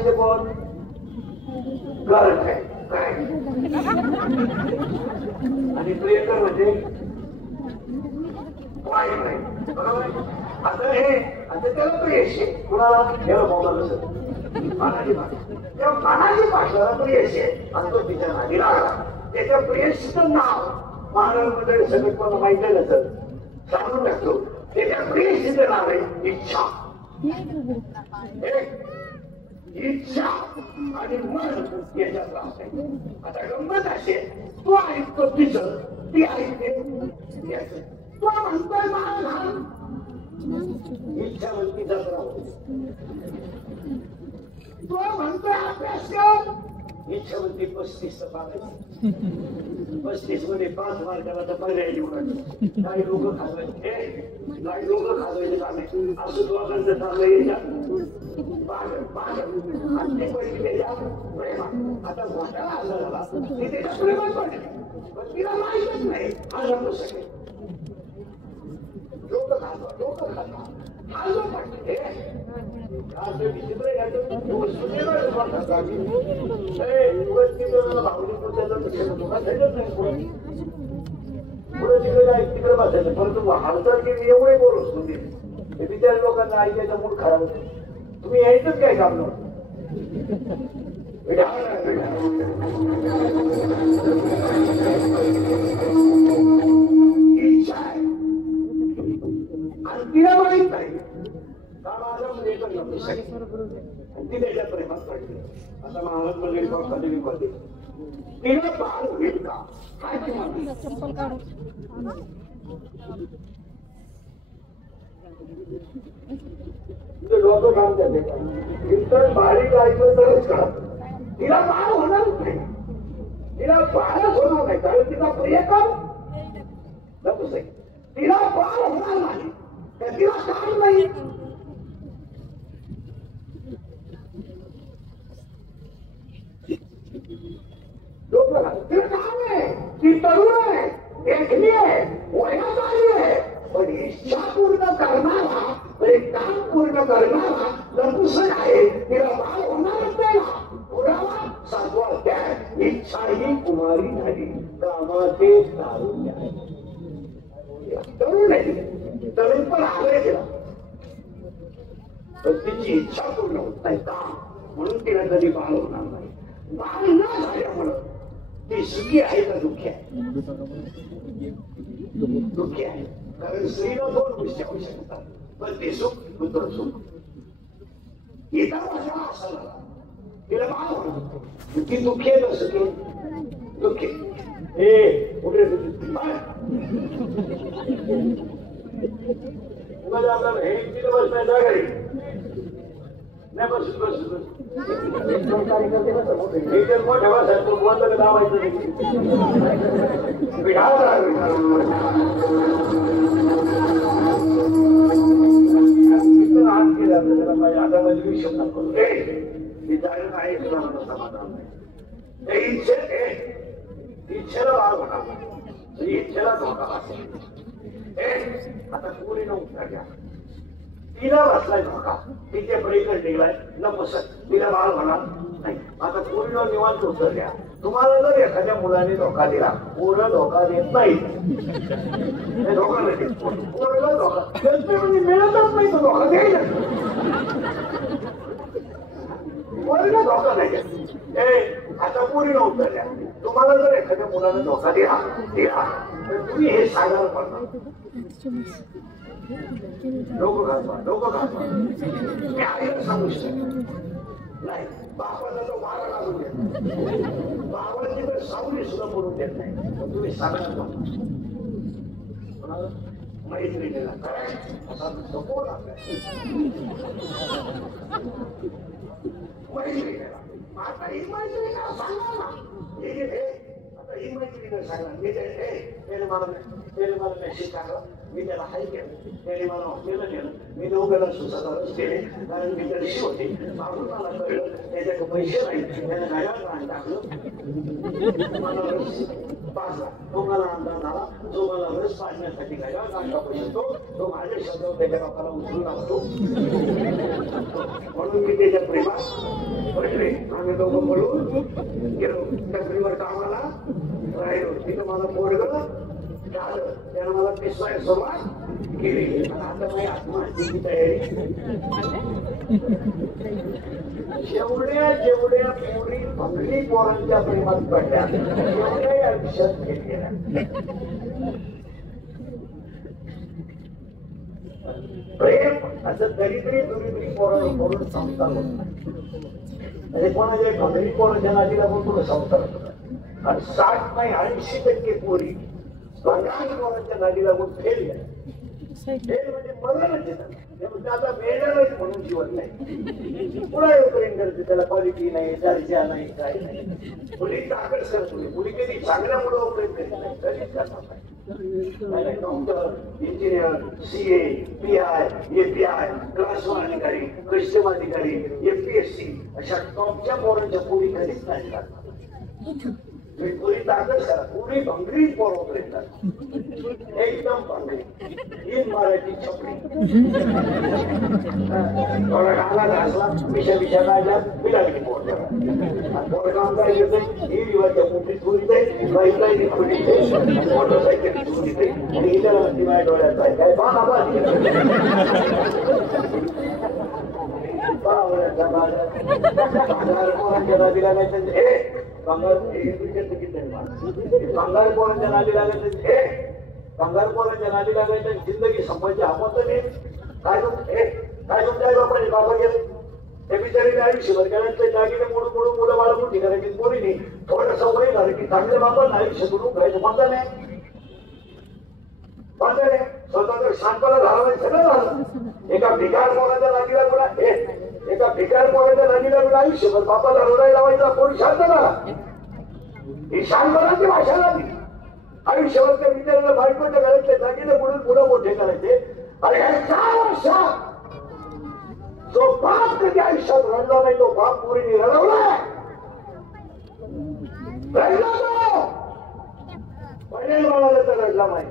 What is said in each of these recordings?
म्हणजे कोण गर्ल आहे काय आणि प्रियकर म्हणजे वाईफ आहे बरोबर. आता हे आता त्याला प्रियशी कुणाला हे बोलत असत मनाची भाषा त्या मनाची भाषेला प्रियशी आहे आणि तो तिच्या नादी लागला. त्याच्या प्रियशीचं नाव महाराष्ट्रामध्ये सगळं कोणाला माहिती नसत सांगून टाकतो. त्याच्या प्रियशीचं नाव आहे इच्छा. इच्छा आणि मन याच्यात राहत आहे. आता गंमत असे तो ऐकतो तिचं ती ऐकते तो म्हणतोय मला इच्छा म्हणती जत्रा होती. तो म्हणतोय अभ्यास कर इच्छा म्हणते 35 पाडायची 35 मध्ये 5 मार्काला तर पर्याय निवडायचे. काही लोक खाजवायचे काही लोक खाजवायचे कामे असं दोघांचं चाललं याच्यात आता घोटाळा आला झाला ती त्याच्या प्रेमात पडली पण तिला माहीतच नाही हा जमू शकेल. लोक खाजवा हा जो पडले तिकडे बसायचं परंतु हालचाल केली एवढे बोलत होते ते बिचारे लोकांना ऐकायचा मूड खराब होते. तुम्ही यायचंच काय काम नव्हतं. इच्छा आहे आणि तिला माहित नाही का माझा म्हणजे ती त्याच्या प्रेमात पडली. आता महाराज म्हणजे कधी कधी तिला बाळ होईल का चप्पल काढू लोक काम करते कीर्तन बारीक ऐकलं तरच कळत. तिला बाळ होणारच नाही तिला बाळच होणार नाही कारण तिला प्रियकर तिला बाळ होणार नाही तर तिला काम नाही. लोक तिला काम आहे ती तरुण आहे देखणी आहे वयात आली आहे पण इच्छा पूर्ण करणारा काम पूर्ण करणारा नपुसक आहे. तिला बाळ होणारच नाही. पुरावा 7वा अध्याय इच्छा ही कुमारी झाली कामाचे तरुण आहे तरुण पण आलंय तिला पण तिची इच्छा पूर्ण होत नाही का म्हणून तिला कधी बाळ होणार नाही. बाळ न झाल्यामुळं ती सुखी आहे का दुःखी आहे. दुःखी आहे कारण स्त्रीला 2 गोष्टी आवश्यक असतात पण ते सुख दुसरं सुख एका माझ्या असायला तिला बाळ होणार ती दुःखी आहे नसं की दुःखी कुठे आपल्याला हे तिथे बसण्या जागा नाही बस बस मोठ्या भाषात बोललं लावायचं हात केला त्याला माझ्या हातामध्ये विषय नको हे जाणून आहे तुला मला समाधान नाही. इच्छेला बाळ होणार इच्छेला धोका आता पुढे नव्हता घ्या तिला बसलाय धोका तिथे पलीकडे निघलाय न बसत तिला बाळ होणार नाही. आता पूर्ण निवांत उत्तर द्या. तुम्हाला जर एखाद्या मुलाने धोका दिला पूर्ण धोका देत नाही धोका नाही पूर्ण धोका मिळतच नाही तो धोका द्यायला पूर्ण धोका नाही. आता पूर्ण उत्तर द्या. तुम्हाला जर एखाद्या मुलाने धोका दिला तर तुम्ही हे सांगायला पडणार डोकं घालवा मी आईला सांगू शकतो नाही. बाबाला तो मारा लागून देत बाबाची तर सावली सुद्धा बोलून देत नाही तुम्ही सांगा मैत्रिणीला काय असा नको मैत्रिणीला आता ही मैत्रिणीला सांगा ना आता ही मैत्रिणीला सांगा मी मला मेसेज टाकला मी त्याला हाय केलं त्याने मला हॉस्टेलला गेलं मी दोघांना सुसादारच केले कारण मी तरी होते मागून मला कळलं त्याच्याकडे पैसे नाही त्याने गाड्यावर टाकलं मला पाचला तो मला अंदाज आला, जो मला रस पाडण्यासाठी गायला गाणं येतो, तो माझ्या शब्दावर त्याच्या बापाला उचलून आणतो. म्हणून मी त्याच्या प्रेमात पडले. आम्ही दोघं बोलून गेलो टपरीवर कामाला राहिलो. तिथं मला पोरगं झालं, त्यानं मला पिसवाय सुरुवात केली. आता माझी आत्महत्येची तयारी. जेवढ्या पोरी भंगरी पोरांच्या प्रेमात पडल्या तेवढ्या आयुष्यात गेल्या. प्रेम असं दरिद्री दुरिद्री पोरं पोरून संस्कार होत म्हणजे कोणाच्या भंगरी पोरांच्या नादीला पण पुढे संस्कार होतात. आणि 60 नाही 80% पोरी भंगारी पोरांच्या नादी लागून फेल गेल्या. फेल म्हणजे मरणच येतात. आता मेळणारच म्हणून जीवन नाही. पुन्हा प्रेम करते, त्याला क्वालिटी नाही, दर्जा नाही, काय नाही. मुलीचा आकर्षण होते. मुली कधी चांगल्या मुलावर प्रेम करीत नाही, कधीच करणार नाही. Doctor, engineer, CA, PI, API, class 1 अधिकारी, कस्टम अधिकारी, MPSC अशा टॉपच्या पोरांच्या पोरी कधीच नाही करणार. पुरी ताकद करा. पुरी भंगरी पोरं एकदम भंगरी. ही मराठी छपरी. थोडा गाला घासला, पिशा काढला, पिला की पोट पोट काम काय करते, ही विवाच्या मोठीत फुलते, बाईकलाही फुलते, मोटरसायकल फुलते आणि हिला म्हणते माझ्या डोळ्यात काय काय पाहा पोरांच्या नदीला नाही हे बंगाल पोरांच्या नादी लागायचं. हे बंगाल पोरांच्या नादी लागायचं. जिंदगी संपत्ती हवत नाही. काय काय तुमच्या बापाने बाबा गेले ते बिचारीने आयुष्यभर गेल्या. ते दागिने मोडून मोडून मुलं बाळ मोठी करायची. पोरीने थोडं सवय झाली की चांगल्या बापांना आयुष्यातून उठायचं म्हणता नाही. स्वतंत्र शांतपणा झाला नाही, सगळं झालं. एका भिकार पोराच्या नादीला गुणा एका भिकार पोराच्या नादीला गुणा आयुष्यभर बापाला रडायला लावायचा. कोणी शांत झाला. ही शांतपणाची भाषा झाली. आयुष्यभर त्या विचाराला बायकोच्या घरातले दागिने बुडून पुढं मोठे करायचे. अरे ह्या 4 वर्षात जो बाप कधी आयुष्यात रडला नाही, तो बाप पोरीने रडवलाय. रडला तो पडेल म्हणाले तर रडला नाही,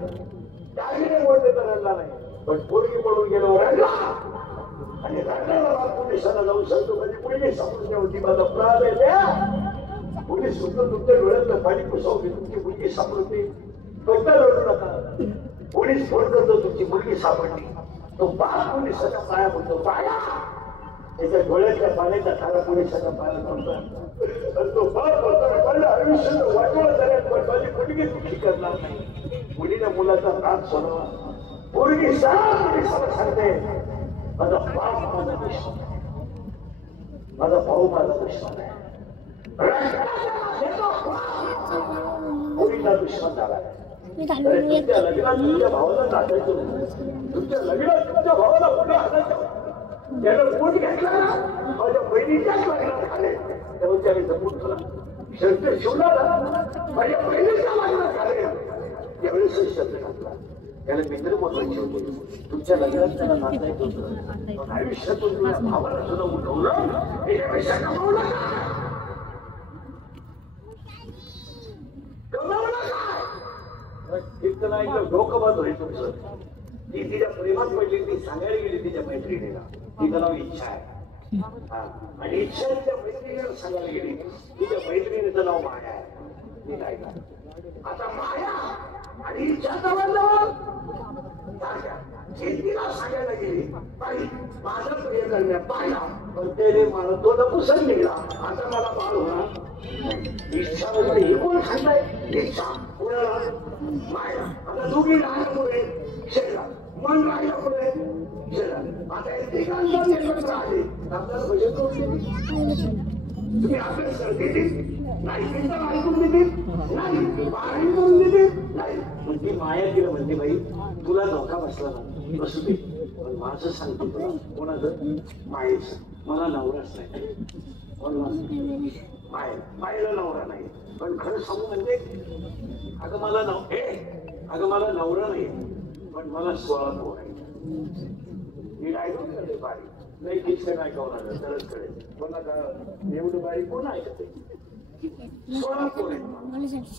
दागिने मोडले तर रडला नाही, पण पोरगी पडून गेलो रडला. आणि रडणारा बाप पोलिसांना जाऊन सांगतो म्हणजे मुलगी समजून होती माझा प्राण आहे. पोलीस सुद्धा तुमच्या डोळ्यातलं पाणी पुसवते, तुमची मुलगी सापडते. फक्त रडू नका. पोलीस फोन करतो तुमची मुलगी सापडली. तो बाप पोलिसाच्या पाया म्हणतो पाया. त्याच्या डोळ्यातल्या पाण्याचा थारा पोलिसाच्या पायाला म्हणतो. तो बाप म्हणतो आयुष्यात वाटोळा झाल्यात पण माझी मुलगी दुःखी करणार नाही. मुलीला मुलाचा राग सोडवा. मुलगी पोलिसाला सांगते माझा बाप माझा दुश्मन आहे, माझा भाऊ माझा दुश्मन आहे. मुलीला दुश्मन झाला. तुमच्या लग्नात तुमच्या भावाला नाचायचं नाही. तुमच्या लग्नात तुमच्या भावाला कोणी हाणायचं. त्यानं पोट घेतला ना माझ्या बहिणीच्याच लग्नात झाले. तेव्हा त्याने जपून केला. शर्ट शिवला ना माझ्या बहिणीच्या लग्नात झाले. त्यावेळेस शर्ट घातला. त्याला मित्र महत्वाचे होते. तुमच्या लग्नात त्याला नाचायचं होतं. आयुष्यातून तुझ्या भावाला सुद्धा उठवलं. त्याच्यापेक्षा कमावलं इतकं नाही तर डोकं बंद होईल तुमचं. ती तिच्या प्रेमात पडली. ती सांगायला गेली तिच्या मैत्रिणीला. तिचं नाव इच्छा आहे. आणि इच्छा तिच्या मैत्रिणीला सांगायला गेली. तिच्या मैत्रिणीचं नाव माया आहे. ती काय आता माया आणि इच्छा जवळ तिला सांगायला गेली माझं प्रिय करण्यात पाहिला. पण त्याने मला तो नपुसक निघला. आता मला बाळ होणार. इच्छा म्हणजे हे कोण खाताय. इच्छा कोणाला माया. आता दोघी राहण्यामुळे शरीरात मन राहिल्यामुळे शरीरात आता एकमेकांना एकत्र आले. आपल्याला भजन करून तुम्ही अभ्यास करते नाही, कीर्तन ऐकून देते नाही, पारायण करून देते नाही. पण ती माया तिला म्हणते बाई तुला धोका बसला ना बसू दे, पण माझं सांगतो तुला कोणाचं मायेच. मला नवराच नाही. मायेला नवरा नाही. पण खरं सांगू म्हणजे अगं मला नवरा नाही, पण मला 16 पोर आहे. मी ऐकून करते बारीक नाही किचकन ऐकवणार तरच कळेल. पण आता एवढं बारीक कोण ऐकते. 16 पोरं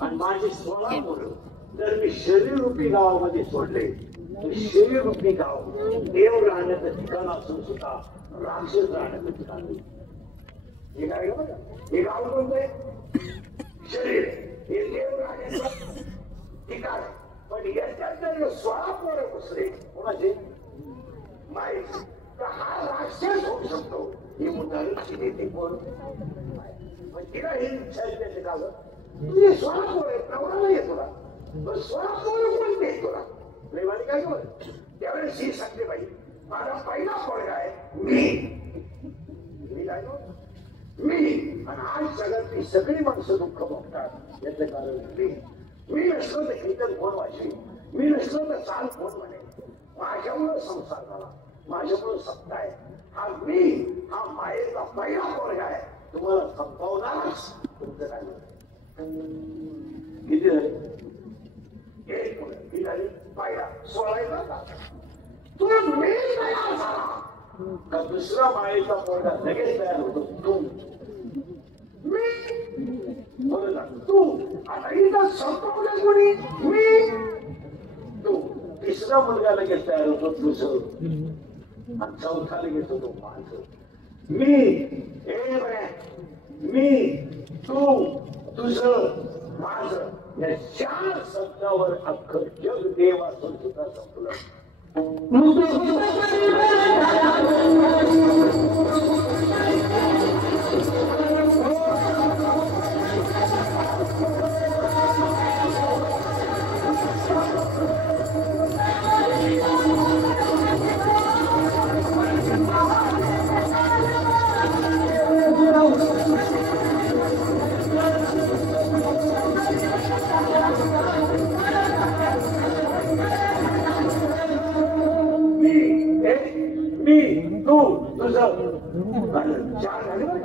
आणि माझे 16 पोरं जर मी शरीर रूपी गावामध्ये सोडले तर शरीर रूपी गाव देव राहण्याचं ठिकाण असून सुद्धा राक्षस राहण्याचं ठिकाण नाही. हे काय बघा, हे गाव कोणतं आहे? शरीर हे देव राहण्याचं ठिकाण. पण याच्यात जर 16 पोरं घुसले कोणाचे माहीत तर हा राक्षस होऊ शकतो. ही मुद्दाची नेते कोण तिला ही इच्छा येते का तुझे 16 पोरं प्रमाण नाही तुला 16 पोरं कोण नाही तुला प्रेमाने काय बोल. त्यावेळेस ही सांगते बाई माझा पहिला पोरगा आहे मी काय मी आणि आज जगातली सगळी माणसं दुःख बघतात याचं कारण मी नसलो तर कीर्तन कोण वाचवी, मी नसलो तर चाल कोण म्हणे. माझ्यामुळं संसार झाला, माझ्यामुळं सत्ता आहे. हा मी हा मायेचा पहिला पोरगा आहे. तुम्हाला संपवणारच. तुमचं काय किती झाले? एक मुलं किती झाली? पहिला 16 तू मी तयार झाला का दुसरा मायेचा पोरगा लगेच तयार होतो. तू मी बरोबर तू आता इथं संपवलं कोणी मी तू तिसरा मुलगा लगेच तयार होतो तुझं आणि चौथा लगेच होतो माझं. मी तू तुझं माझं या 4 शब्दावर अख्खं जग देव असून सुद्धा संपलं.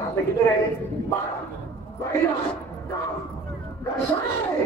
आता किती राहिले? 12. पहिला काम कसं आहे?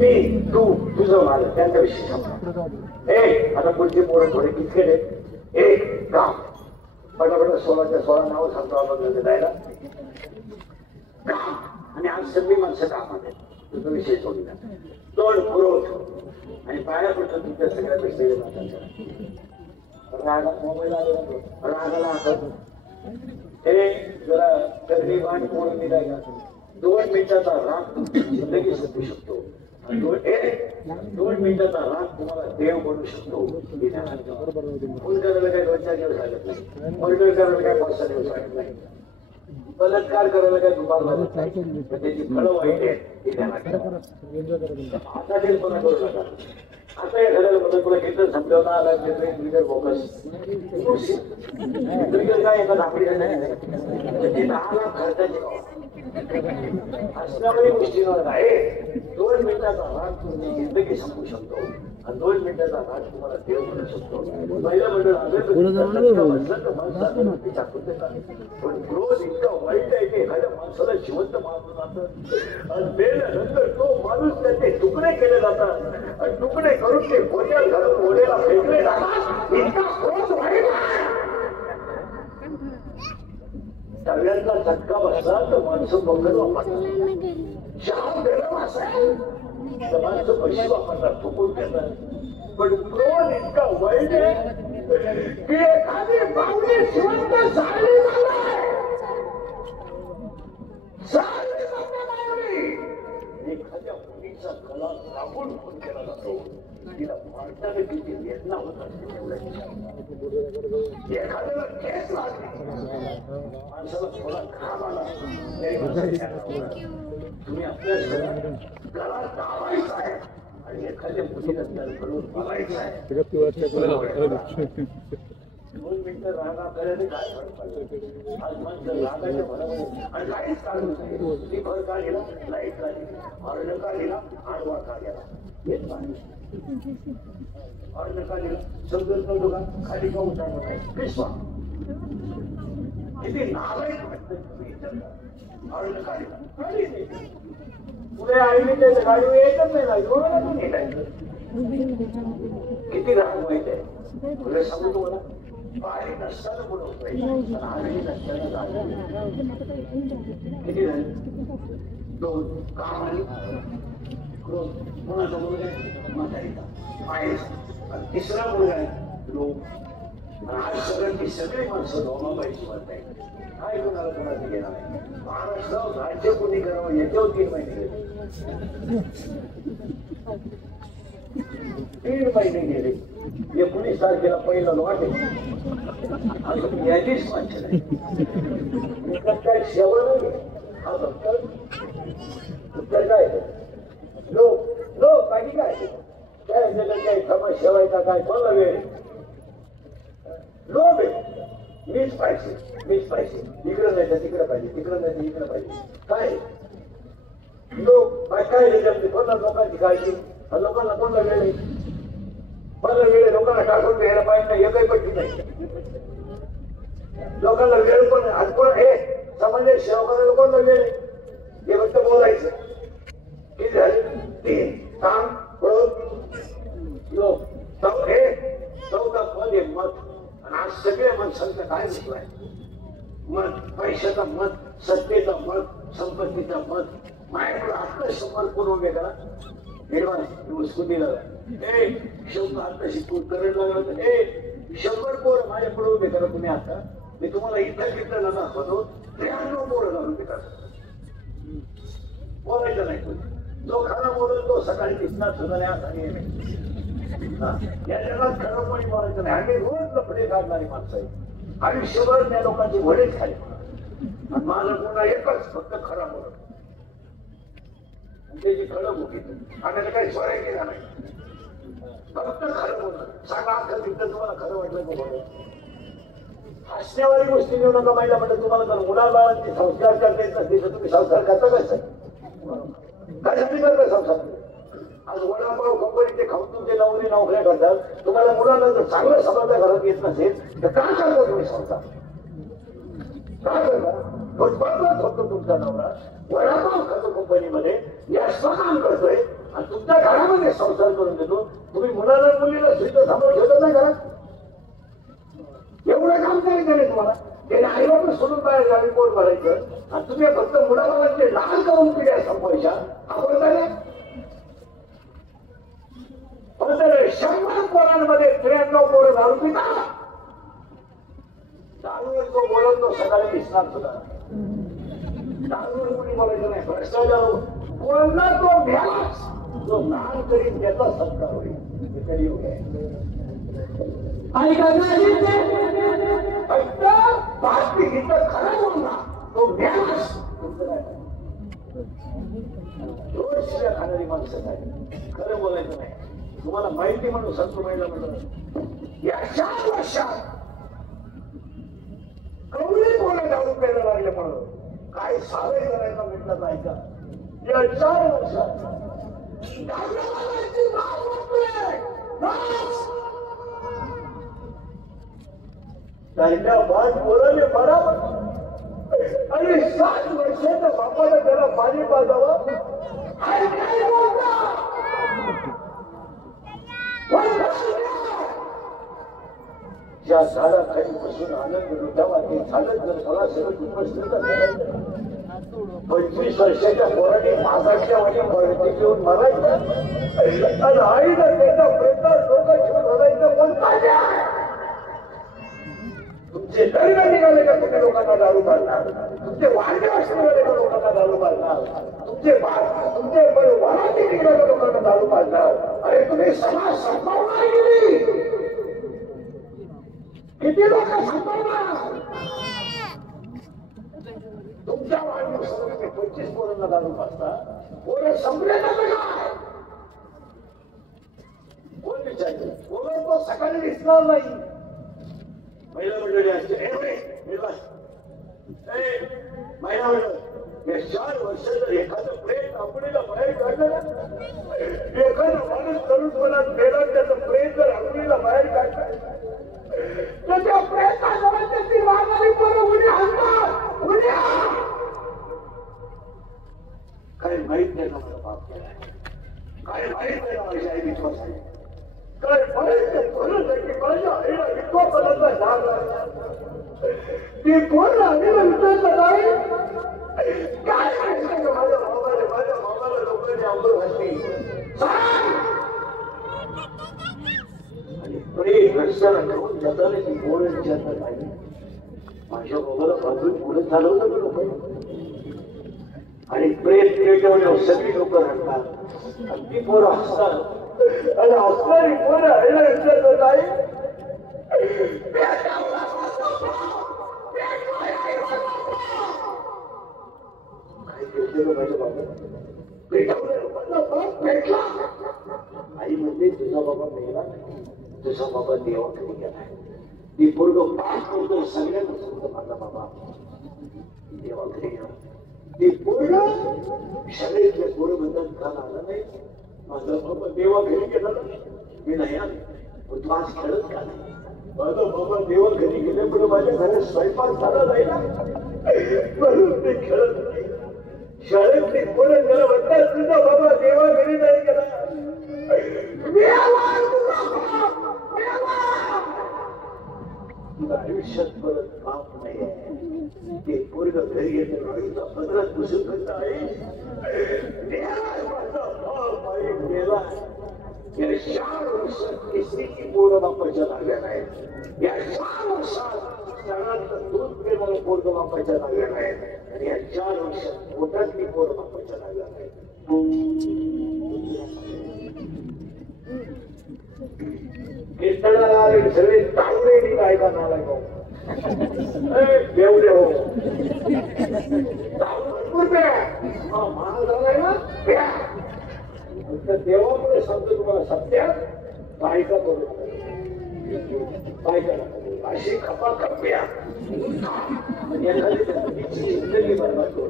मी तू तुझं माझं त्यांच्याविषयी सांगतो. आता पुढचे पोरं थोडे कितके एक काम पटापट 16च्या 16 नाव सांगतो आपण जायला काम. आणि आज सगळी माणसं कामात आहेत. तुझा विषय सोडून द्या. तोड पुरवठ आणि पाया पडतो तुमच्या सगळ्या रागा मोबाईल रागाला असत हे जरा तकलीफ आणि पोळून निघायला 2 मिनिटाचा राग जिंदगी संपू शकतो. 2 मिनिटाचा राग तुम्हाला देव बनू शकतो. फोन करायला काय 2-4 दिवस लागत नाही, मर्डर करायला काय 5-6 दिवस लागत नाही, बलात्कार करायला काय दुपार लागत नाही. त्याची फळं वाईट आहेत. आता ते कोणा करू नका. आता या घराला म्हणून तुला कीर्तन समजवता आला ट्रिगर बोकस ट्रिगर काय एका धाकडी नाही, 10 लाख खर्चाची असल्यामुळे गोष्टींवर आहे. 2 मिनिटाचा राग तुमची जिंदगी संपू शकतो आणि 2 मिनिटाचा राग तुम्हाला देव बनू शकतो. पहिलं मंडळ पण क्रोध इतका वाईट आहे की एखाद्या माणसाला जिवंत मारलं जातं आणि मेल्यानंतर तो माणूस त्याचे तुकडे केले जातात आणि तुकडे करून ते गोट्यात घालून ओढ्याला फेकले जातात. इतका क्रोध वाईट आहे. सगळ्यांचा झटका बसला तर माणसं बघत वापरतात. चहा गरम असेल तर माणसं कशी वापरतात, थुकून देतात. पण क्रोध इतका वाईट आहे की एखादी बावली जिवंत झाली एखाद्या मुलीचा गळा दाबून खून केला जातो. तिला मारताना किती वेदना होतात. एखाद्याला केस लागली, माणसाला थोडा घाम आला, तुम्ही आपल्या गळा दाबायचा आहे आणि एखाद्या मुलीला करून बघायचं आहे. 2 मिनिटं रागा करायला काय फरक पडतो. आज माणसं रागाच्या भरामध्ये आणि काहीच काढून नाही. ती भर का गेला, लाईट लागली, हरण का गेला, आडवा का गेला, हेच माणूस हरण का गेला समजत नव्हतो का, खाली का उतरणार नाही, कृष्णा किती नालायक हरण का गेला, गाडी नाही पुढे आईने त्याच्या गाडीवर येतच नाही, जोरातून येत. किती राग वाईट आहे तुला सांगू तुम्हाला. बाहेर नसताना बोलवत नाही, आधी नसताना किती झाले 2 काम आली. कोणाचा मुलगा आहे म्हातारीचा आणि 3रा मुलगा आहे लोक. आज सगळी माणसं धोमाबाईची म्हणत आहे. काय कोणाला कोणाचं घेणार नाही. महाराष्ट्रात राज्य कोणी करावं याच्यावर 3 महिने गेले. 3 महिने गेले. 19 तारखेला पहिलं लॉट आहे. अजून याचीच वाच नाही. काय सेवा नाही. हा उत्तर काय लोक बाकी काय काय काय समाज शेवायचा काय कोणला वेळ लोक आहे. मीच पाहिजे इकडं नाही तर तिकडं पाहिजे, तिकडं नाही तर इकडं पाहिजे. काय लोक काय जमते कोणा लोकांची काळजी आणि लोकांना कोणला वेळ आहे. मला वेळ लोकांना टाकून घ्यायला पाहिजे नाही, एकही पट्टी नाही. लोकांना वेळ पण आज कोण हे समाजात सेवा करायला कोणला वेळ आहे. हे फक्त बोलायचं. किती झाले 3 काम लोक हे 14 पद आहे मत. आणि आज सगळ्या माणसांचं काय विषय आहे. मत, पैशाचा मत, सत्तेचा मत, संपत्तीचा मत. माझ्याकडे आपलं समोर कोण उभे करा निर्माण स्कूटीला शब्द आता शिकून करंट लागला तर 100 पोरं माझ्याकडे उभे करा तुम्ही. आता मी तुम्हाला इथं घेतलं ना दाखवतो 93 पोरं घालून घेतात. बोलायचं नाही तुम्ही. जो खरा बोलतो तो सकाळी दिसणार सुद्धा नाही. या जगात खरं कोणी बोलायचं नाही. आम्ही रोज लफडे काढणारी माणसं आहे. आयुष्यभर त्या लोकांची वडेच खाली आणि माझं कोणा एकच फक्त खरा बोलत. त्याची खरं बोलत आणि काही स्वराय केला नाही. फक्त खरं बोलत. सांगा अख्खं तिथं तुम्हाला खरं वाटलं का बोलत. हसण्यावारी गोष्टी घेऊ नका. महिला म्हणतात तुम्हाला जर मुलाबाळांचे संस्कार करता येत नसतील तर तुम्ही संस्कार करता कसं कशासाठी करता संस्कार. आज वडापाव कंपनीचे खाऊन तुमचे नोकऱ्या करतात. तुम्हाला मुलांना जर चांगलं समजता घरात येत नसेल तर काय करता तुम्ही संस्कार. काय करता बदलत होतो तुमचा नवरा वडापाव खातो कंपनीमध्ये याचं काम करतोय आणि तुमच्या घरामध्ये संसार करून देतो. तुम्ही मुलाला मुलीला स्त्रीचं सांभाळ ठेवत नाही घरात. एवढं काम काय करे तुम्हाला. त्याने आईबाप सोडून बाहेर गावी पोट भरायचं आणि तुम्ही फक्त मुलाला ते लहान करून पिढ्या संपवायच्या. आपण काय 100 पोरांमध्ये 93 पोरं दारू पितात. दारूवर जो बोलत तो सकाळी दिसणार सुद्धा. दारूवर कोणी बोलायचं नाही. भ्रष्टाचार बोलला तो भ्यालाच. जो दान करीन त्याचा सत्कार होईल. कलियुग आहे. फक्त बातमी इथं खरं बोलला तो ज्ञानच. रोज शिव्या खाणारी माणसं नाही, खरं बोलायचं नाही. तुम्हाला माहिती म्हणून संत महिला म्हणलं या 4 वर्षात कवळे कोणा जाऊन प्यायला लागले म्हणून काय सावे करायचा म्हटलं नाही का. या 4 वर्षात त्यांच्या बाण बोलाने बराबर. आणि 7 वर्षाच्या बापाला त्याला पाणी पाजावं ज्या झाडाखाली बसून आनंद लुटावा ते झाडच जर मला सगळं उपस्थित 25 वर्षाच्या पोराने मासाच्या वाणी मरती घेऊन मारायचं आणि आईला त्याचा प्रयत्न डोकं घेऊन रडायचं. बोलता तुमचे लग्न निघाले का तुम्ही लोकांना दारू पाजणार, तुमचे वाढदिवस निघाले का लोकांना दारू पाजणार, तुमचे वराती निघाले का लोकांना दारू पाजणार. अरे तुम्ही समाज संपवणार गेली. किती लोक संपवणार. तुमच्या वाढदिवसाला 25 पोरांना दारू पाजता. पोरं संपले जातं काय कोण विचारलं. पोरं तो सकाळी दिसणार नाही. महिला मंडळी असते महिला मंडळ या 4 वर्षाचं एखादं प्रेम आपणीला बाहेर काढलं. एखादा माणूस तरुणपणात गेला त्याचं प्रेम जर आपणीला बाहेर काढलं त्याच्या प्रयत्नाजवळ त्याची वागणारी पोरं उद्या आणतात. उद्या काय माहित नाही ना मला बाप केला, काय माहित नाही ना माझ्या आई विश्वास आहे, काय माहित नाही की माझ्या आईला विश्वासाचा झाग आहे. ती पूर्ण आईला विश्वास नाही. काय माहिती माझ्या मामाला लोकांनी अवघड घातली आणि प्रेम रस्त्याला घेऊन जाताना ती पोरं विचारतात नाही. माझ्या बाबाला बाजून पुढे चालवलं का लोक आणि प्रेम पेटवलं सगळी लोक रडतात आणि ती पोरं हसतात आणि हसणारी पोरं आईला विचारतात आई काय पेटलं माझ्या बाबा पेटवलं पेटला. आई म्हणते तुझा बाबा मेला तुझा बाबा देवाकडे गेला. ती पोरगं 5 होतं सगळ्यांना सांगतो माझा बाबा देवाकडे गेला. ती पोरगं शाळेतले पोरं म्हणतात काल आला नाही माझा बाबा देवाकडे गेला. मी नाही आलो तू आज खेळत का नाही. माझा बाबा देवा घरी गेल्यामुळे माझ्या घरात स्वयंपाक झाला नाही ना म्हणून मी खेळत नाही. शाळेतली पोरं त्याला म्हणतात तुझा बाबा देवा घरी नाही गेला. तुला आयुष्यात परत पाप नाही. ते पोरग घरी येते आईचा पदरात बसून करता आई माझा बाप आई मेला. या 4 वर्षात केसरीची पोरं बापाच्या लागल्या नाही. या 4 वर्षात सणाचं दूध पिणारं पोरग बापाच्या लागल्या नाही. आणि या 4 वर्षात पोटातली पोरं बापाच्या लागल्या नाही. कीर्तनाला आले सगळे चांगले निघायला नालाय देवले हो महाराज आलाय ना देवामुळे सांगतो तुम्हाला सत्यात बायका बरोबर बायका अशी खपा खप्या जिंदगी बरबाद करू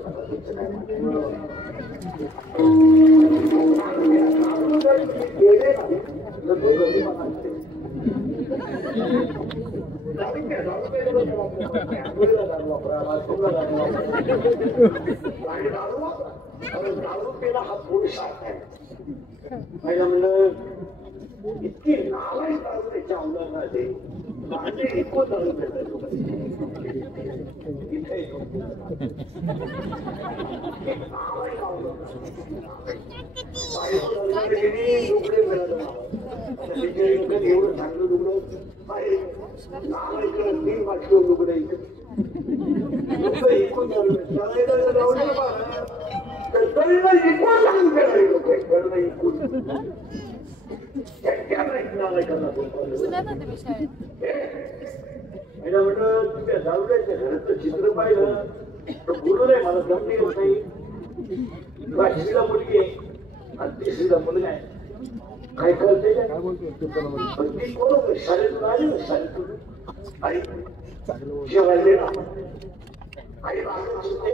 गेले हा पुरुष आहे. इतकी नालायक दारू त्याच्या अंगाला दे भांडे इतकं दारू भेटत इथे लुगडे मिळालं एवढं चांगलं लुगडं नालायक 3 वाटलं लुगडं इकडे इकून दारू कळलं इकून लागून गेलं लोक कळलं इकून म्हटलं तुझ्या जाऊच्या घराचं चित्र पाहिलं तर बोलू नाही मला जमली नाही दुसरीला मुलगी आहे आणि तिसरीला मुलगा आहे काय करते शाळेतून आली ना शाळेतून आई जेवायला आई बाहेर सुटते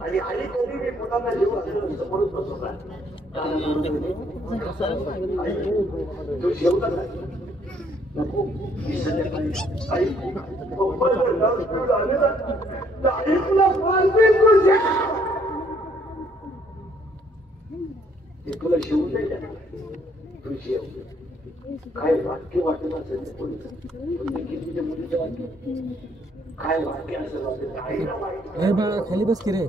आणि आई कधी मी मुलांना जेवण असं म्हणत बसत तो जेवला नाही नको मी संध्याकाळी आई पप्पा जर जाऊन स्कूल आले ना तर आई तुला मारते ते तुला शिवून नाही द्या तू जेव काय वाक्य वाटत असेल किती मुलीचं वाक्य काय वाक्य असेल वाटत आईला माहिती खाली बस की रे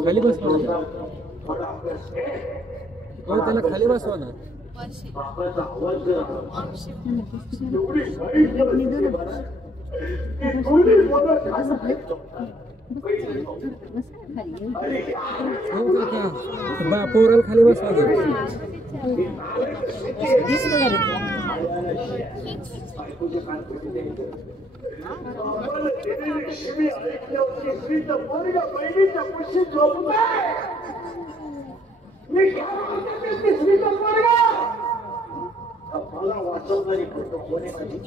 खाली बस थोडा अभ्यास त्याला खाली बसवा ना बापाचा आवाज एवढी वाईट पोराला खाली बसवा मला वाचवणारी कोणी माझी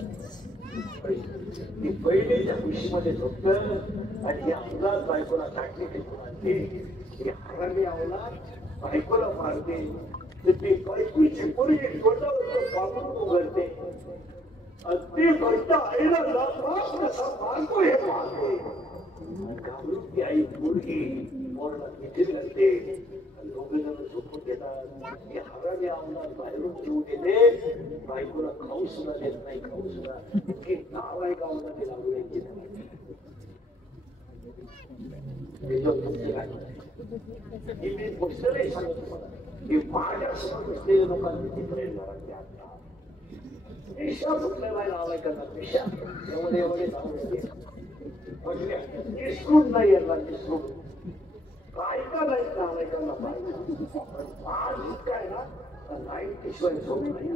ती पहिलेच्या खुशीमध्ये झोपत आणि या मुलात बायकोला टाकली हरामी अवलाद बायकोला मारते तर ती बायकोची पोरगी तोंडावर बाबून उघडते अगदी घरच्या आईला कसा मारतो हे मारते घालून ती आई पोरगी पोरला तिथे घालते लोक जण झोपून घेतात ती हरामी अवलाद बाहेरून जीव देते बायकोला खाऊ सुद्धा देत नाही खाऊ सुद्धा की नाव आहे का होता ते लागू द्यायची मी गोष्ट नाही सांगत तुम्हाला की माझ्यासमोर बसलेल्या लोकांनी चित्र येणार पेशा कुठल्या नाव करणार पेशा त्यामध्ये एवढे नाव विसरून नाही येणार विसरून काय का नाही नाव ऐकायला पाहिजे आज काय ना लाईट शिवाय झोप नाही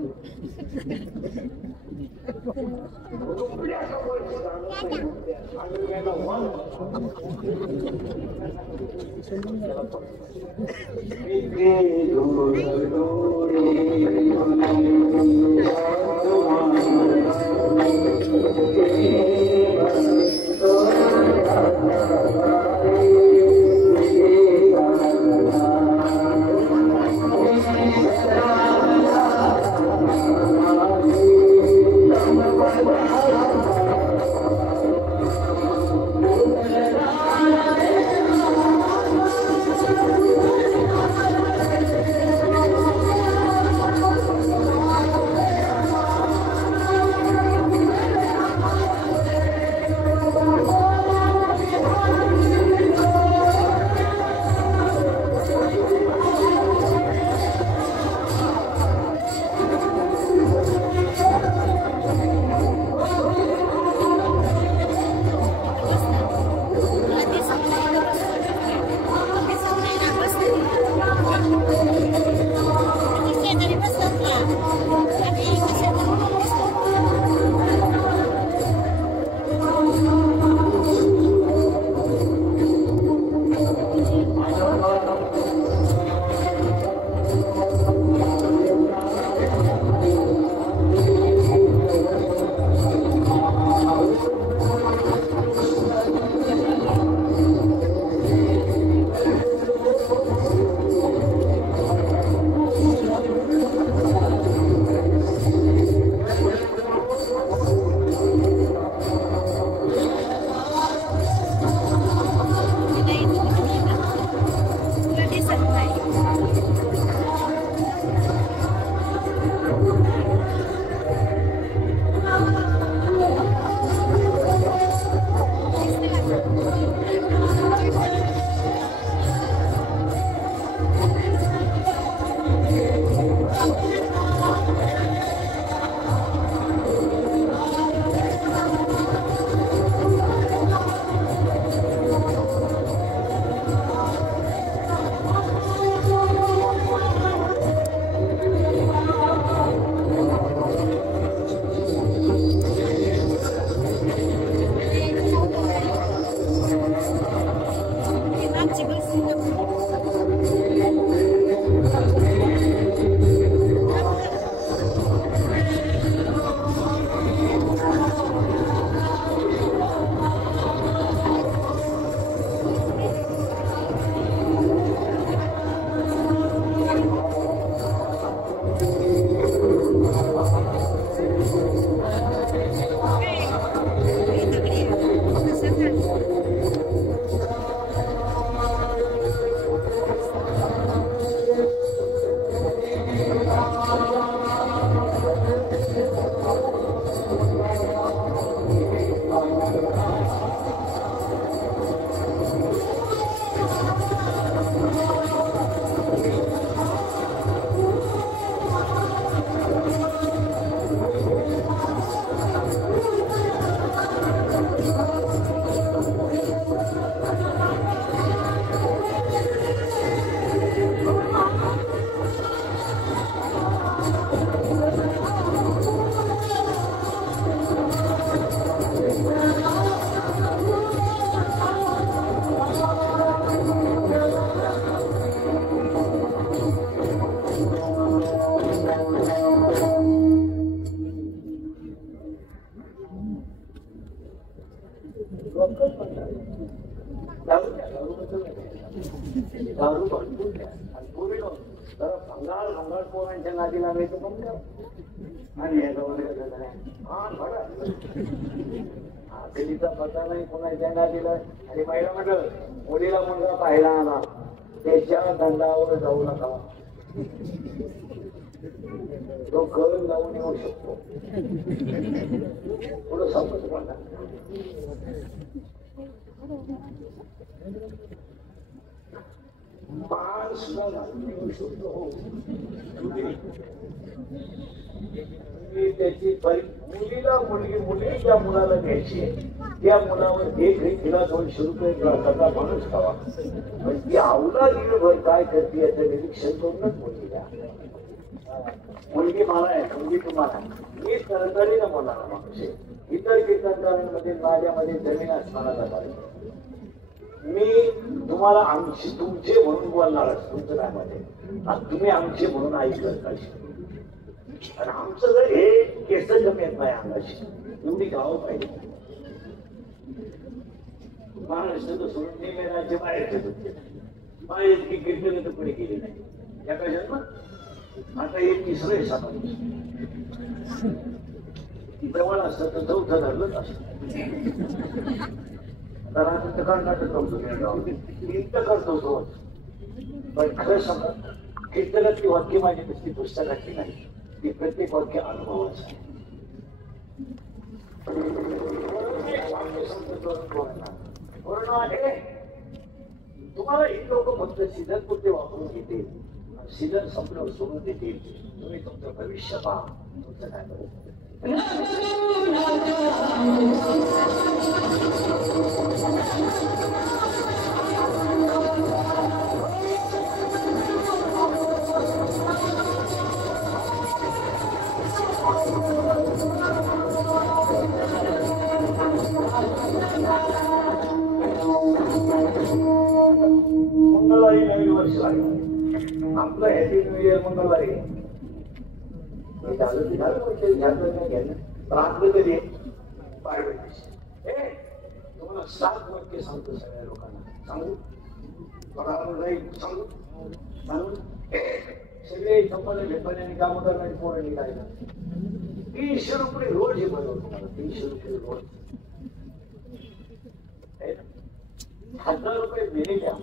दारू भरपूर द्या आणि पूर्वी जरा भंगार भंगार पोरांच्या नादी लागायचं पण द्या आणि हा बघा आखरीचा पता नाही कोणाच्या नादीला. आणि महिला म्हटलं मुलीला मुलगा पाहिला आला त्याच्या दंडावर जाऊ नका, तो कळ लावून येऊ शकतो. थोडं सांगतो तुम्हाला पान सुद्धा घालून येऊ शकतो. त्याची मुलीला मुलगी मुली ज्या मुलाला द्यायची त्या मुलावर एक तिला 200 रुपये करता माणूस खावा. पण ती आवला दिवसभर काय करते याचं निरीक्षण करूनच मुलगी द्या. मुलगी मला आहे, मुलगी तुम्हाला. मी सरकारी ना मुलाला माणूस आहे. इतर कीर्तनकारांमध्ये माझ्यामध्ये जमीन आसमानाचा फरक. मी तुम्हाला आमची तुमचे म्हणून बोलणारच तुमचं काय मध्ये, तुम्ही आमचे म्हणून ऐकत नाही. आणि आमचं जर हे केस कमी येत नाही अंगाची एवढी गावं पाहिजे. महाराष्ट्राचं सोडून मी राज्य बाहेरचे होते. माझ्या इतकी कीर्तन तर पुढे गेली नाही. एका जन्म आता एक तिसरं समाज जवळ असतं तर चौथं धरलंच असतं. कर्नाटक करतो तो. पण खरं सांगा कीर्तनातली वाक्य माझी नुसती पुस्तकातली नाही, ती प्रत्येक वाक्य अनुभवाच आहे. तुम्हाला ही लोक फक्त सीझन पुरते वापरून घेतील, सीझन संपल्यावर सोडून देतील. तुम्ही तुमचं भविष्य पहा, तुमचं काय करू. मंगळवारी नवीन वर्ष लागेल आपलं. हॅपी न्यू इयर मंगळवारी झालं ते झालं. नाही घ्यायला पण आपलं कधी तुम्हाला 7 वाक्य सांगतो सगळ्या लोकांना. सांगू सांगू सांगू सगळे कंपनी भेटपाने आणि काम करणारी पोरं निघायला 300 रुपये रोज हे बनवतो तुम्हाला. 300 रुपये रोज. 1000 रुपये दिले द्या.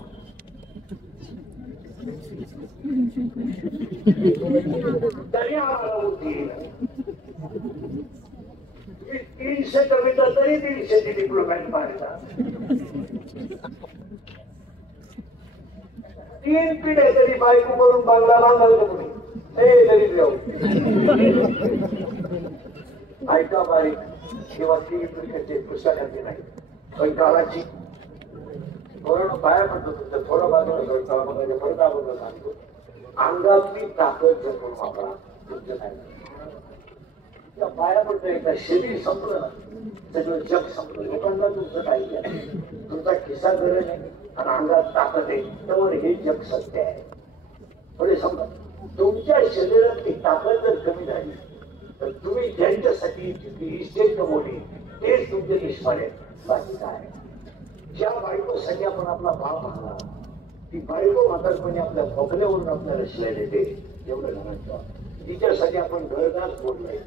तरी आम्हाला होती 300 कविता तरी 300ची डिप्लोमॅट पाडतात. 3 पिढ्या तरी बायको करून बांगला बांधायचं पुढे हे गरीब जाऊ ऐका बारीक किंवा ती पुस्तकाची नाही पण काळाची. बरोबर पाया पडतो तुमचं थोडं बाजूला परत आपण सांगतो. अंगातली ताकद जपून वापरा. तुमचं काय त्या पाया पडतो. एकदा शरीर संपलं सगळं जग संपलं. लोकांना तुमचं काही घ्या. तुमचा खिसा गरज आहे आणि अंगात ताकद आहे तर हे जग सत्य आहे. थोडे समजा तुमच्या शरीरातली ताकद जर कमी झाली तर तुम्ही ज्यांच्यासाठी इस्टेट कमवली तेच तुमचे निष्फळ आहे. बाकी काय ज्या बायकोसाठी आपण आपला बाप आणला ती बायको म्हातारपणे आपल्या भोकल्यावरून आपल्याला शिवाय देते. एवढं घरात तिच्यासाठी आपण घरदार सोडलंय.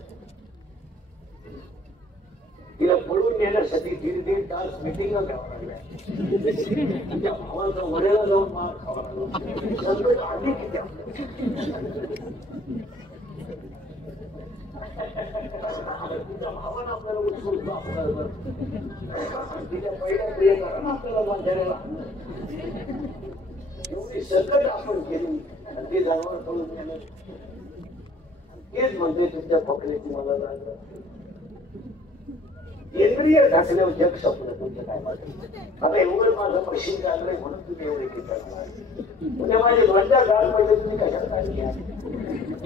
तिला पळून नेण्यासाठी 1.5 तास मिटिंग घ्यावं लागल्या. तिच्या भावाचा वड्याला जाऊन मार खावा लागला. सगळं आधी किती तिच्या भावानं आपल्याला उत्सुक आपल्याला तिच्या पहिल्या प्रियकरानं आपल्याला बांधायला एवढी संकट आपण केली आणि ते जनावर कळून गेलं. तेच म्हणते तुमच्या पकडीची मला जायचं. केंद्रीय टाकल्यावर जग संपलं. तुमचं काय वाटत आता एवढं माझं मशीन चाललंय म्हणून तुम्ही एवढे किती उद्या माझे दोनच्या गाल पडले तुम्ही कशाला काय घ्या.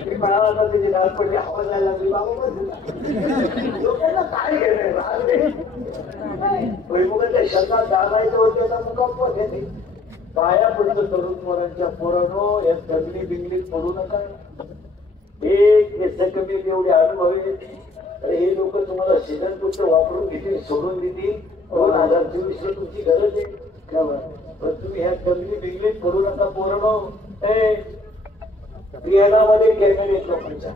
मी म्हणाला आता त्याची गाल पडली हवा जायला लागली बाबा लोकांना काय घेणं राहते. भुईमुगाच्या शब्दात दाबायचं होते आता मुकापत येते. पाया पडतं तरुण पोरांच्या पोरांनो या दंगली बिंगलीत पडू नका. एक केस कमी एवढे अनुभव येते. हे लोक तुम्हाला सीझन पुस्तक वापरून घेतील सोडून देतील. 2024 तुमची गरज आहे. पण तुम्ही ह्या दंगली बिंगलीत करू नका पोरणो. बियाणामध्ये कॅमेरे लोकांच्या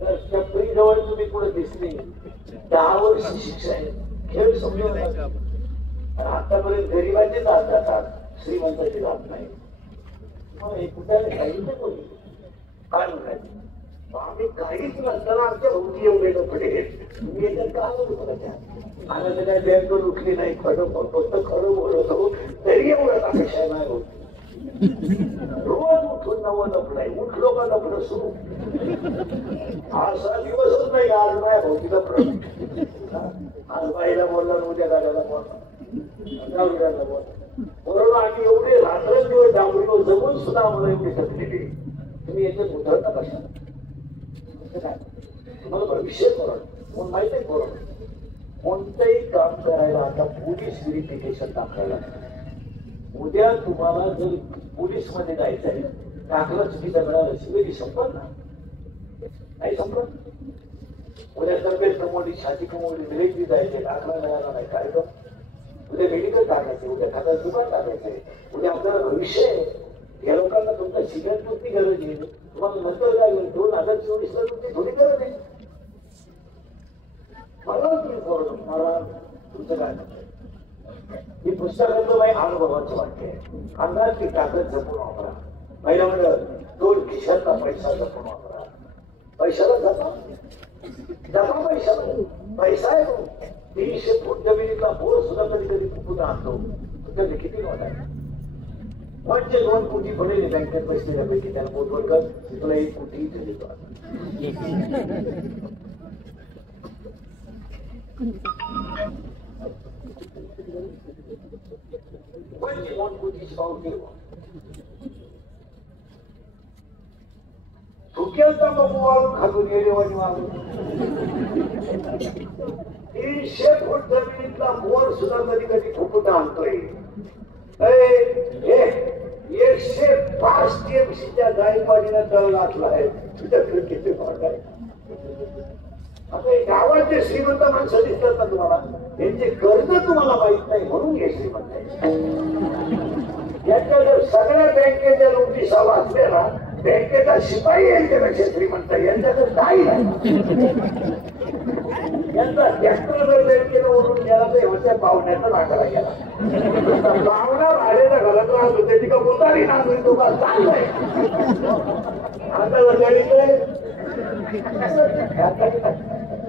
तर चपरी जवळ तुम्ही पुढे दिसली 10 वर्ष शिक्षा आहे. खेळ समजू नका. आतापर्यंत गरीबाचे जात जातात, श्रीमंताचे जात नाही. मग हे कुठे काही कोणी काय म्हणायचं. आम्ही काहीच नसताना आमच्या भोवती एवढे लोकडे तुम्ही याच्यात का आनंद काय बँक उठली नाही. खरं फक्त खरं बोलतो तरी एवढं अपेक्षा नाही होत. रोज उठून नवं लपलाय. उठलो का लपलं सुरू. असा दिवसच नाही आज नाही भोवती लपलं. आज बाईला बोलला उद्या गाड्याला बोलला बोलला. बरोबर आम्ही एवढे रात्रंदिवस डांबरीवर जमून सुद्धा आम्हाला एवढी थकलेली. तुम्ही याच्यात उतरता कशा तुम्हाला भविष्य करण कोण माहित आहे. बरोबर कोणतंही काम करायला आता पोलीस व्हेरिफिकेशन दाखवायला. उद्या तुम्हाला जर पोलीस मध्ये जायचंय दाखला चुकीचा मिळाला शिवेली संपत ना नाही संपत. उद्या तब्येत कमवली छाती कमवली डिलेक्टरी जायचे दाखला मिळाला नाही कार्यक्रम. उद्या मेडिकल टाकायचे उद्या खाता दुकान टाकायचे. उद्या आपल्याला भविष्य आहे. या लोकांना तुमच्या शिकायत नव्हती गरज आहे. तुम्हाला नंतर काय 2024 ला तुमची थोडी गरज आहे. मला तुमचं काय ही पुस्तकाचं बाई अनुभवाचं वाक्य आहे. अंगाची ताकद जपून वापरा. पहिला म्हणलं 2 खिशातला पैसा जपून वापरा. पैशाला जपा जपा पैशाला. पैसा आहे तो 300 फूट जमिनीतला बोर सुद्धा कधी कधी कुठून आणतो. तुमच्या किती वाटाय म्हणजे 2 कोटी पडेल बँकेत पैसे त्याला बोटवर कर तुला 1 कोटी इथे देतो. म्हणजे 2 कोटीची पावती चुकेलचा बघू वाळून खालून येडेवानी वाळून 300 फूट जमिनीतला बोर सुद्धा कधी कधी फुकुटा आणतोय. 105 टीएमसीच्या गायकवाडीनं तळ घातला आहे. किती फरक आहे. आता गावाचे श्रीमंत माणसं दिसतात ना तुम्हाला. त्यांचे कर्ज तुम्हाला माहित नाही म्हणून हे श्रीमंत आहे. यांच्या जर सगळ्या बँकेच्या नोटीस हवा असले ना बँकेचा शिपाई यांच्यापेक्षा श्रीमंत यांच्याकडे काही नाही. यांचा ट्रॅक्टर जर बँकेनं ओढून गेला तर एवढ्या पाहुण्याचा नाकाला गेला. पाहुणा भाड्याच्या घरात राहतो त्याची का मुतारी नागरी तो का चाललंय. आता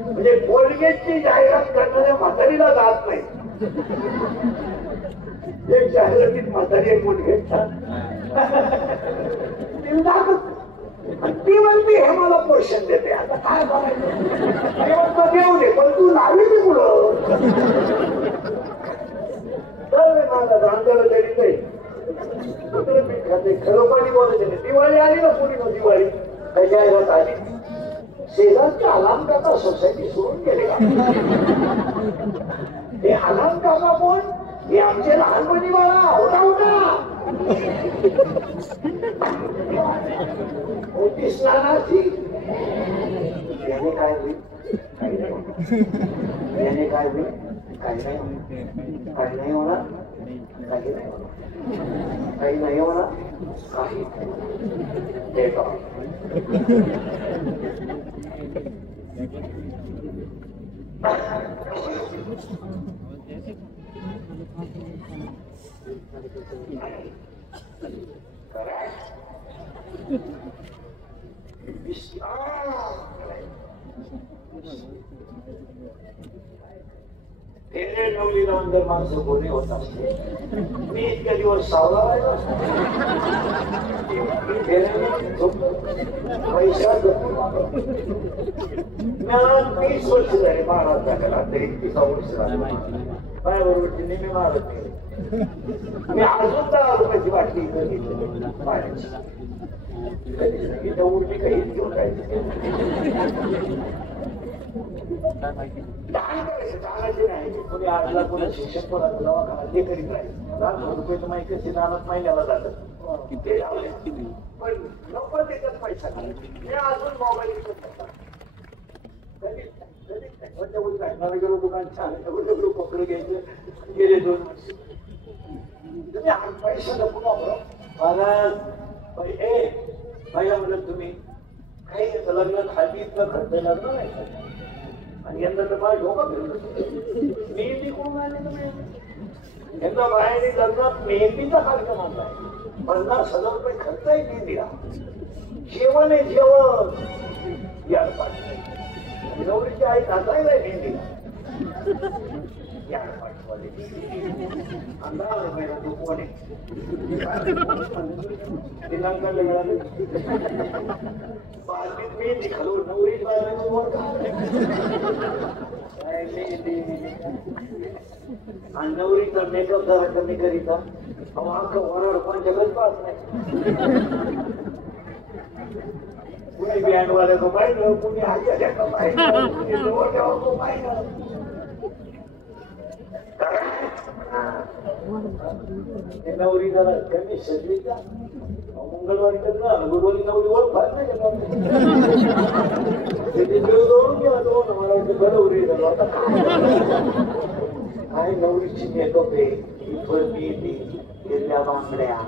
म्हणजे कोलगेटची जाहिरात करणाऱ्या म्हातारीला जात नाही. एक जाहिरातीत म्हातारी एक कोलगेट ती म्हणते हे मला पोषण देते. आता काय करायचं देऊ दे पण तू लावी ती पुढं तर माझा गांजाला तरी नाही. खरं पाणी बोलायचं नाही. दिवाळी आली ना पुरी मग दिवाळी काही जाहिरात आली. शेजारचे अलार्म काका सोसायटी सोडून गेले. हे अलार्म काका कोण हे आमचे लहानपणी बाळा होता होता. मोठी स्नानाची याने काय होईल काही नाही. याने काय होईल काही नाही. काही नाही होणार काही नाही होणार. काही नाही होणार काही ते का तेरे नवली लावून जर माणसं बोलणे होत असते. मी इतक्या दिवस सावला राहिला पैसा मला 30 वर्ष झाले महाराज झालेला. 31 वर्ष झाले माझ्या बरोबर नेहमी महाराज केले. मी अजून 10 रुपयाची बाटली इथं घेतली पाण्याची. कधी उरली काही घेऊन राहायची दानाचे नाही. कोणी आजला कोणा शिक्षक कोणा दवाखाना ते करीत राहील. 10 रुपये माहिती कशी दानात महिन्याला जातात. पण नको त्याच्यात पैसा मी अजून मोबाईल विकत गेलो दुकान छान कपडे घ्यायचे गेले 2 वर्ष तुम्ही पैसा नको महाराज भाईला म्हणत तुम्ही काही लग्नात हळदी इतकं खर्च लागणार नाही आणि यंदा तर मला डोका मेहंदी कोण आले यंदा बाहेर लग्नात मेहंदीचा कार्यक्रम आणला 50,000 रुपये खर्च आहे मेहंदीला जेवण आहे जेवण यार पाठवाय नवरीची आई नाचायला आहे मेहंदीला यार पाठवाले अंदाज मेरा तू कोण आहे दिनांकाला मिळाले बाजूत मेहंदी खालो नवरीच बाजूची वर काय मेहंदी आणि नवरीचा मेकअप जरा कमी करीता अहो अख्खं वराड कोणच्याकडे पाहत नाही कुणी बँडवाले को पाहिलं कुणी हाज्याच्या को पाहिलं कुणी लोट्यावर को पाहिलं नवरी जरा कमी सजलीचा मंगळवारी तर ना गुरुवारी नवरी ओळख पाहत नाही त्याची जीव जोडून गेला तो मला बरोबरी झाला आता काय नवरीची मेकअप आहे हिरव्या बांगड्या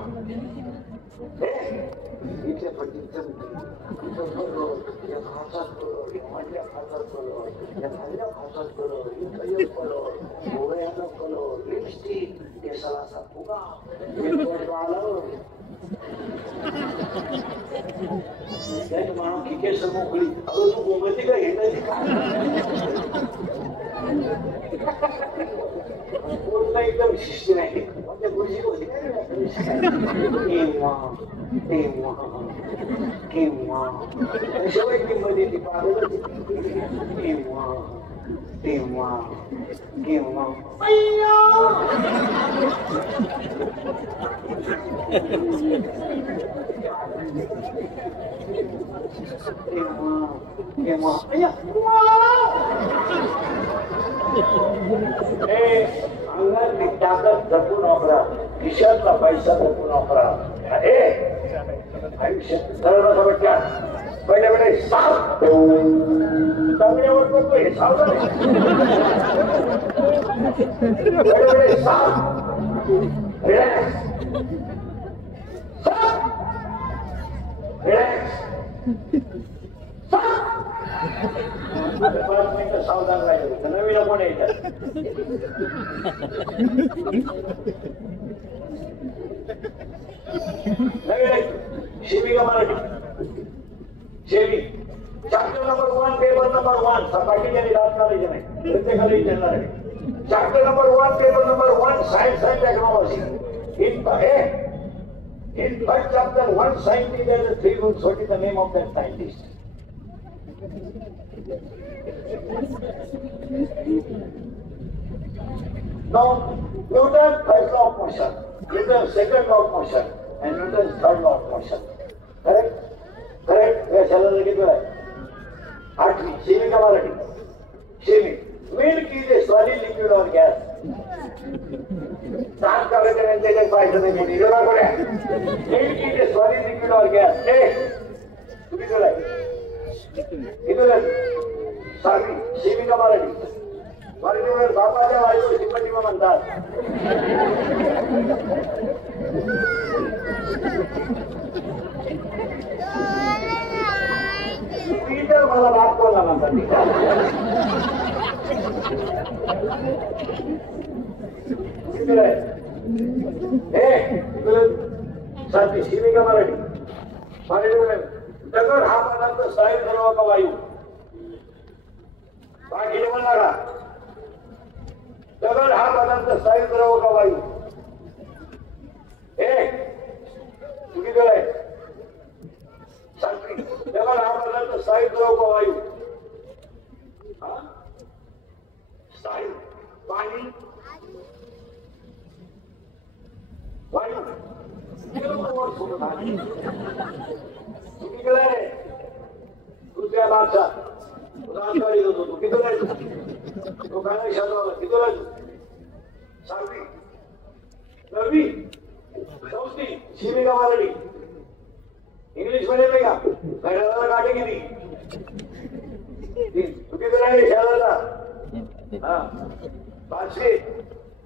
इथल्या पट्टीचं या खासात करो या मधल्या खासात करो या खाल्ल्या खासात करो इथं करो डोळ्याला करो लिपस्टिक केसाला असा फुगा आलं त्याने म्हणून की केस मोकळी अगं तू गोमती का घेण्याची काय पूर्ण एकदम सिस्टमॅटिक म्हणजे गुरुजी होती किंवा शेवट किंमत ती पाहत किंवा अंगातली ताकद जपून वापरा खिशातला पैसा जपून वापरा आयुष्यात सरळ समजल्या पहिल्या वेळे साप चांगल्यावर करतो हे सावधान पहिल्या वेळे साप रिलॅक्स सावधान राहिलं नवीन कोण येतात शिविका मराठी शेवी चॅप्टर नंबर 1 पेपर नंबर 1 सपाटी त्यांनी दात करायचे नाही प्रत्येकाला विचारणार आहे chapter number 1 paper number 1 science and technology in first chapter 1 scientist there are 3 rules. What is the name of that scientist? Now Newton's first law of motion, Newton's second law of motion, and Newton's third law of motion. Correct? Correct? या शब्दाला किती आहे 8वी semi का Marathi semi milk is a solid liquid और gas सात करायचं त्यांच्या पाहिजे नाही मिळते बरोबर आहे milk is a solid liquid और गॅस तुम्ही बोलाय इथं सावी सेमी का मराठी मराठीमध्ये बापाच्या वाईट सिंपटीमा म्हणतात टीचर मला बात बोलला म्हणतात साथी शिवी का मराठी दगड हा पदार्थ स्थायी ठरवा का वायू बाकी म्हणणारा दगड हा पदार्थ स्थायी ठरवा का वायू चुकीचं आहे सात्री दगड हा पदार्थ स्थायी ठरवा का वायू स्थायी पाणी वायू चुकीचं आहे दुसऱ्या माणसात उदाहरण होतो तू किती नाही तो काय शब्दाला किती नाही सातवी नववी चौथी शिवी का मराठी इंग्लिश मध्ये नाही का घड्याळाला काटे किती चुकीचं नाही खेळायला. हा पाचशे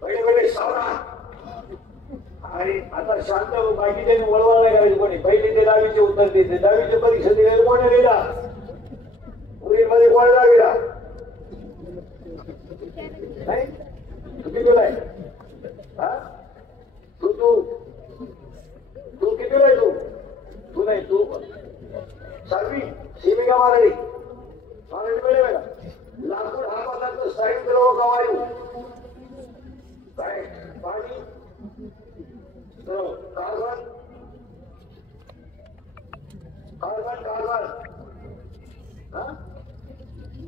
पहिले पहिले सावधान. आणि आता शांत बाकीचे वळवळ नाही करायची कोणी. पहिले ते 10वीचे उत्तर देते. 10वीची परीक्षा दिलेली कोणी दिला? मुलीमध्ये कोणाला गेला नाही. किती दिलाय? हा तू तू तू किती दिलाय? तू नाही तू 7वी सेविका माराडी मिळेल का? लाकूड हा पदार्थ स्थायी द्रव का वायू? काय पाणी कार्बन कार्बन कार्बन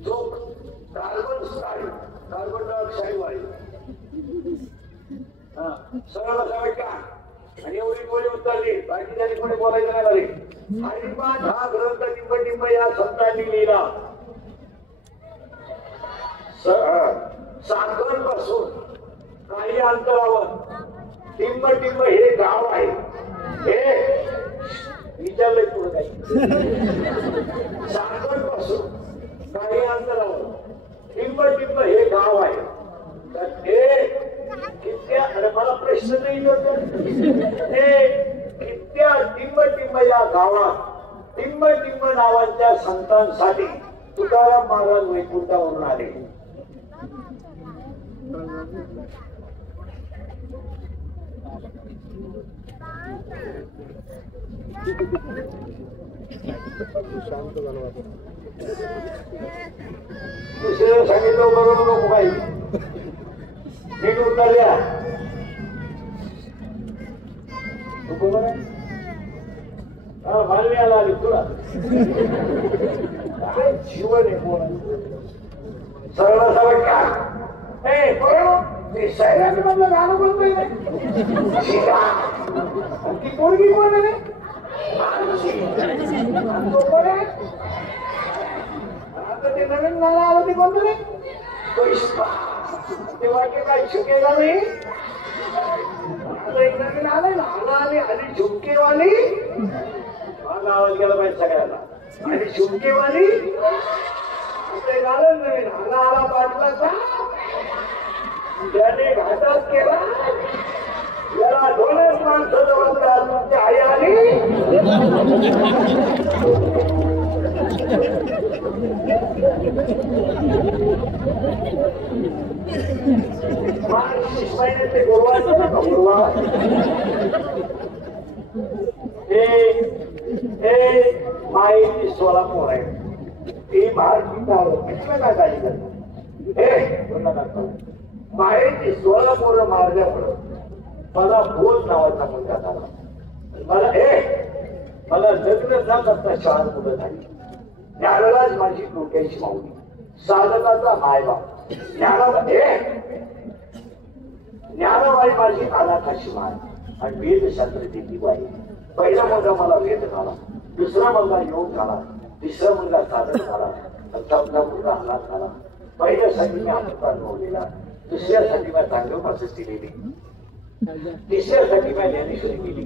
झोप कार्बन स्थायू कार्बन डायऑक्साईड वायू. सरळ सवय का? आणि एवढी गोळी उतरली. बाकी त्यांनी कोणी बोलायचं नाही बरे. हरिपाठ हा ग्रंथ टिंब या संतांनी लिहिला. साखर पासून काही अंतरावर टिंब हे गाव आहे. हे विचारलंय पुढे काही. साखर पासून काही अंतरावर टिंब हे गाव आहे. तर हे कित्या मला प्रश्न नाही होतो. हे कित्या टिंब या गावात टिंब नावाच्या संतांसाठी तुकाराम महाराज वैकुंठावरून आले. दुसऱ्या सांगितलं बरोबर नको काही. नीट उत्तर द्या. तू कोण आहे? हा मानवी आला आली तुला काय जीवन आहे. कोण सरळ सवय का? ते सैराट मधलं गाणं बोलतोय ती पोरगी कोण आहे? आता ते नवीन गाणं आलं ते कोणतं रे? ते वाक्य काही झुकेला नाही. आता एक नवीन आलंय ना आला आणि झुमकेवाली. माझा आवाज गेला पाहिजे सगळ्याला. आणि झुमकेवाली ते गाणं नवीन आला पाटलाचा. त्याने घाटात केला. याला दोनच माणसं जवळ तुमची आई आली. महिन्याचे गुरुवार हे माईची सोलापूर आहे. ती भारती काय झाली करतो. माईची सोलापूर मारल्यामुळं मला भोज नावाचा मुलगा झाला. मला लग्न न करता 4 मुलं झाली. ज्ञानराज माझी डोक्याची माऊली. साधकाचा मायबाप. ज्ञानबाई माझी अनाथाची माय. आणि वेदशास्त्र देती बाई. पहिला मुलगा मला वेद झाला. दुसरा मुलगा योग झाला. तिसरा मुलगा साधक झाला. चौथा मुलगा अनाथ झाला. पहिल्यासाठी मी आशीर्वाद अनुभवलेला. दुसऱ्यासाठी मी चांगलं दिलेली. तिसऱ्यासाठी मी ज्ञानेश्वरी केली.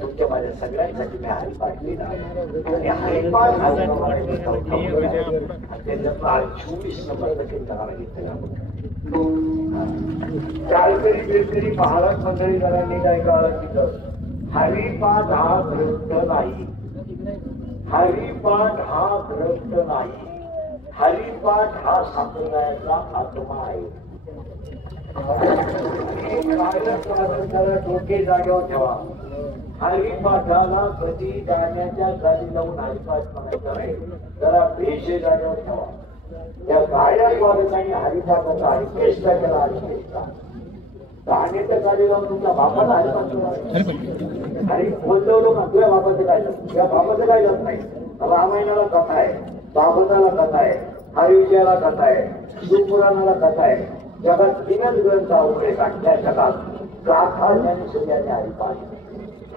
तुमच्या माझ्या सगळ्यांसाठी मी हरिपाठ केला. आणि हरिपाठ त्याच्यातला 24 नंबर कीर्तनाला घेतलेला. चालकरी बिरकरी महाराज मंडळी जणांनी काय काळात तिथं हरिपाठ हा ग्रंथ नाही. हरिपाठ हा ग्रंथ नाही. हरिपाठ हा संप्रदायाचा आत्मा आहे. डोके जागेवर ठेवा. हरिपाठाला कधी गाण्याच्या गाडी लावून हरिपाठ म्हणायचं नाही. जरा भेष जागेवर ठेवा. त्या गाड्या वादकांनी हरिपाठाचा हरिकेष्टा केला. हरिकेष्टा गाण्याच्या गाडी लावून तुमच्या बापाला हरिपाठ हरि बोलतो का तुझ्या बाबाचं काय जात? तुझ्या बाबाचं काय जात नाही. रामायणाला कथा आहे. भागवताला कथा आहे. हरिविजयाला कथा आहे. शिवपुराणाला कथा आहे. जगात 3च ग्रंथ अवघडे काढल्या जगात गाथा ज्ञानेश्वरी आणि हरिपाठ.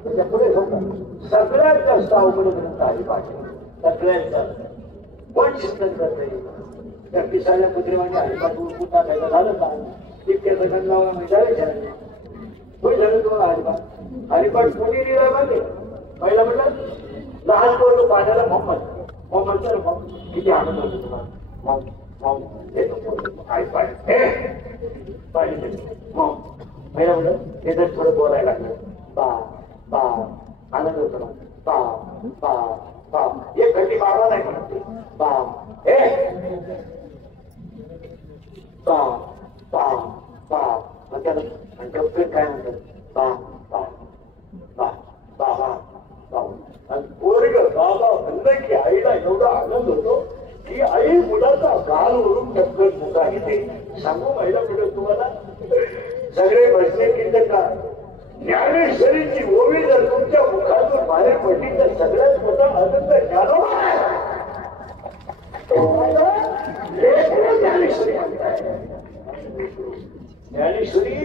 त्याच्या पुढे सगळ्यात जास्त अवघड ग्रंथ हरिपाठ. सगळ्यात जास्त कोण चिंतन करत नाही. त्या पिसाल्या कुत्रेवाने हरिपाठ उलटून टाकायचं झालं का? इतक्या जगतला विचारायचं कोणी झालं तुम्हाला हरिपाठ? हरिपाठ कोणी लिहिला पाहिजे? पहिला म्हटलं लहान पोरं पाण्याला मोहम्मद. मोहम्मदचा किती आनंद होतो तुम्हाला. मग आई पाहिजे पाहिजे मग पहिला म्हणलं हे जर थोडं बोलायला लागलं बा बा आनंद होतो ना बा बा बा एक घंटी बाबा नाही म्हणत ते बा हे बा बा बा म्हणतात आणि डॉक्टर काय म्हणतात बा बा बा बाबा बा आणि पोरग बाबा म्हणलं की आईला एवढा आनंद होतो की आई मुलाचा गाल वरून टक्कर मुका घेते सांगू महिला कुठे तुम्हाला सगळे बसले की का ज्ञानेश्वरीची ओवी जर तुमच्या मुखातून बाहेर पडली तर सगळ्यात मोठा आनंद ज्ञानेश्वरी ज्ञानेश्वरी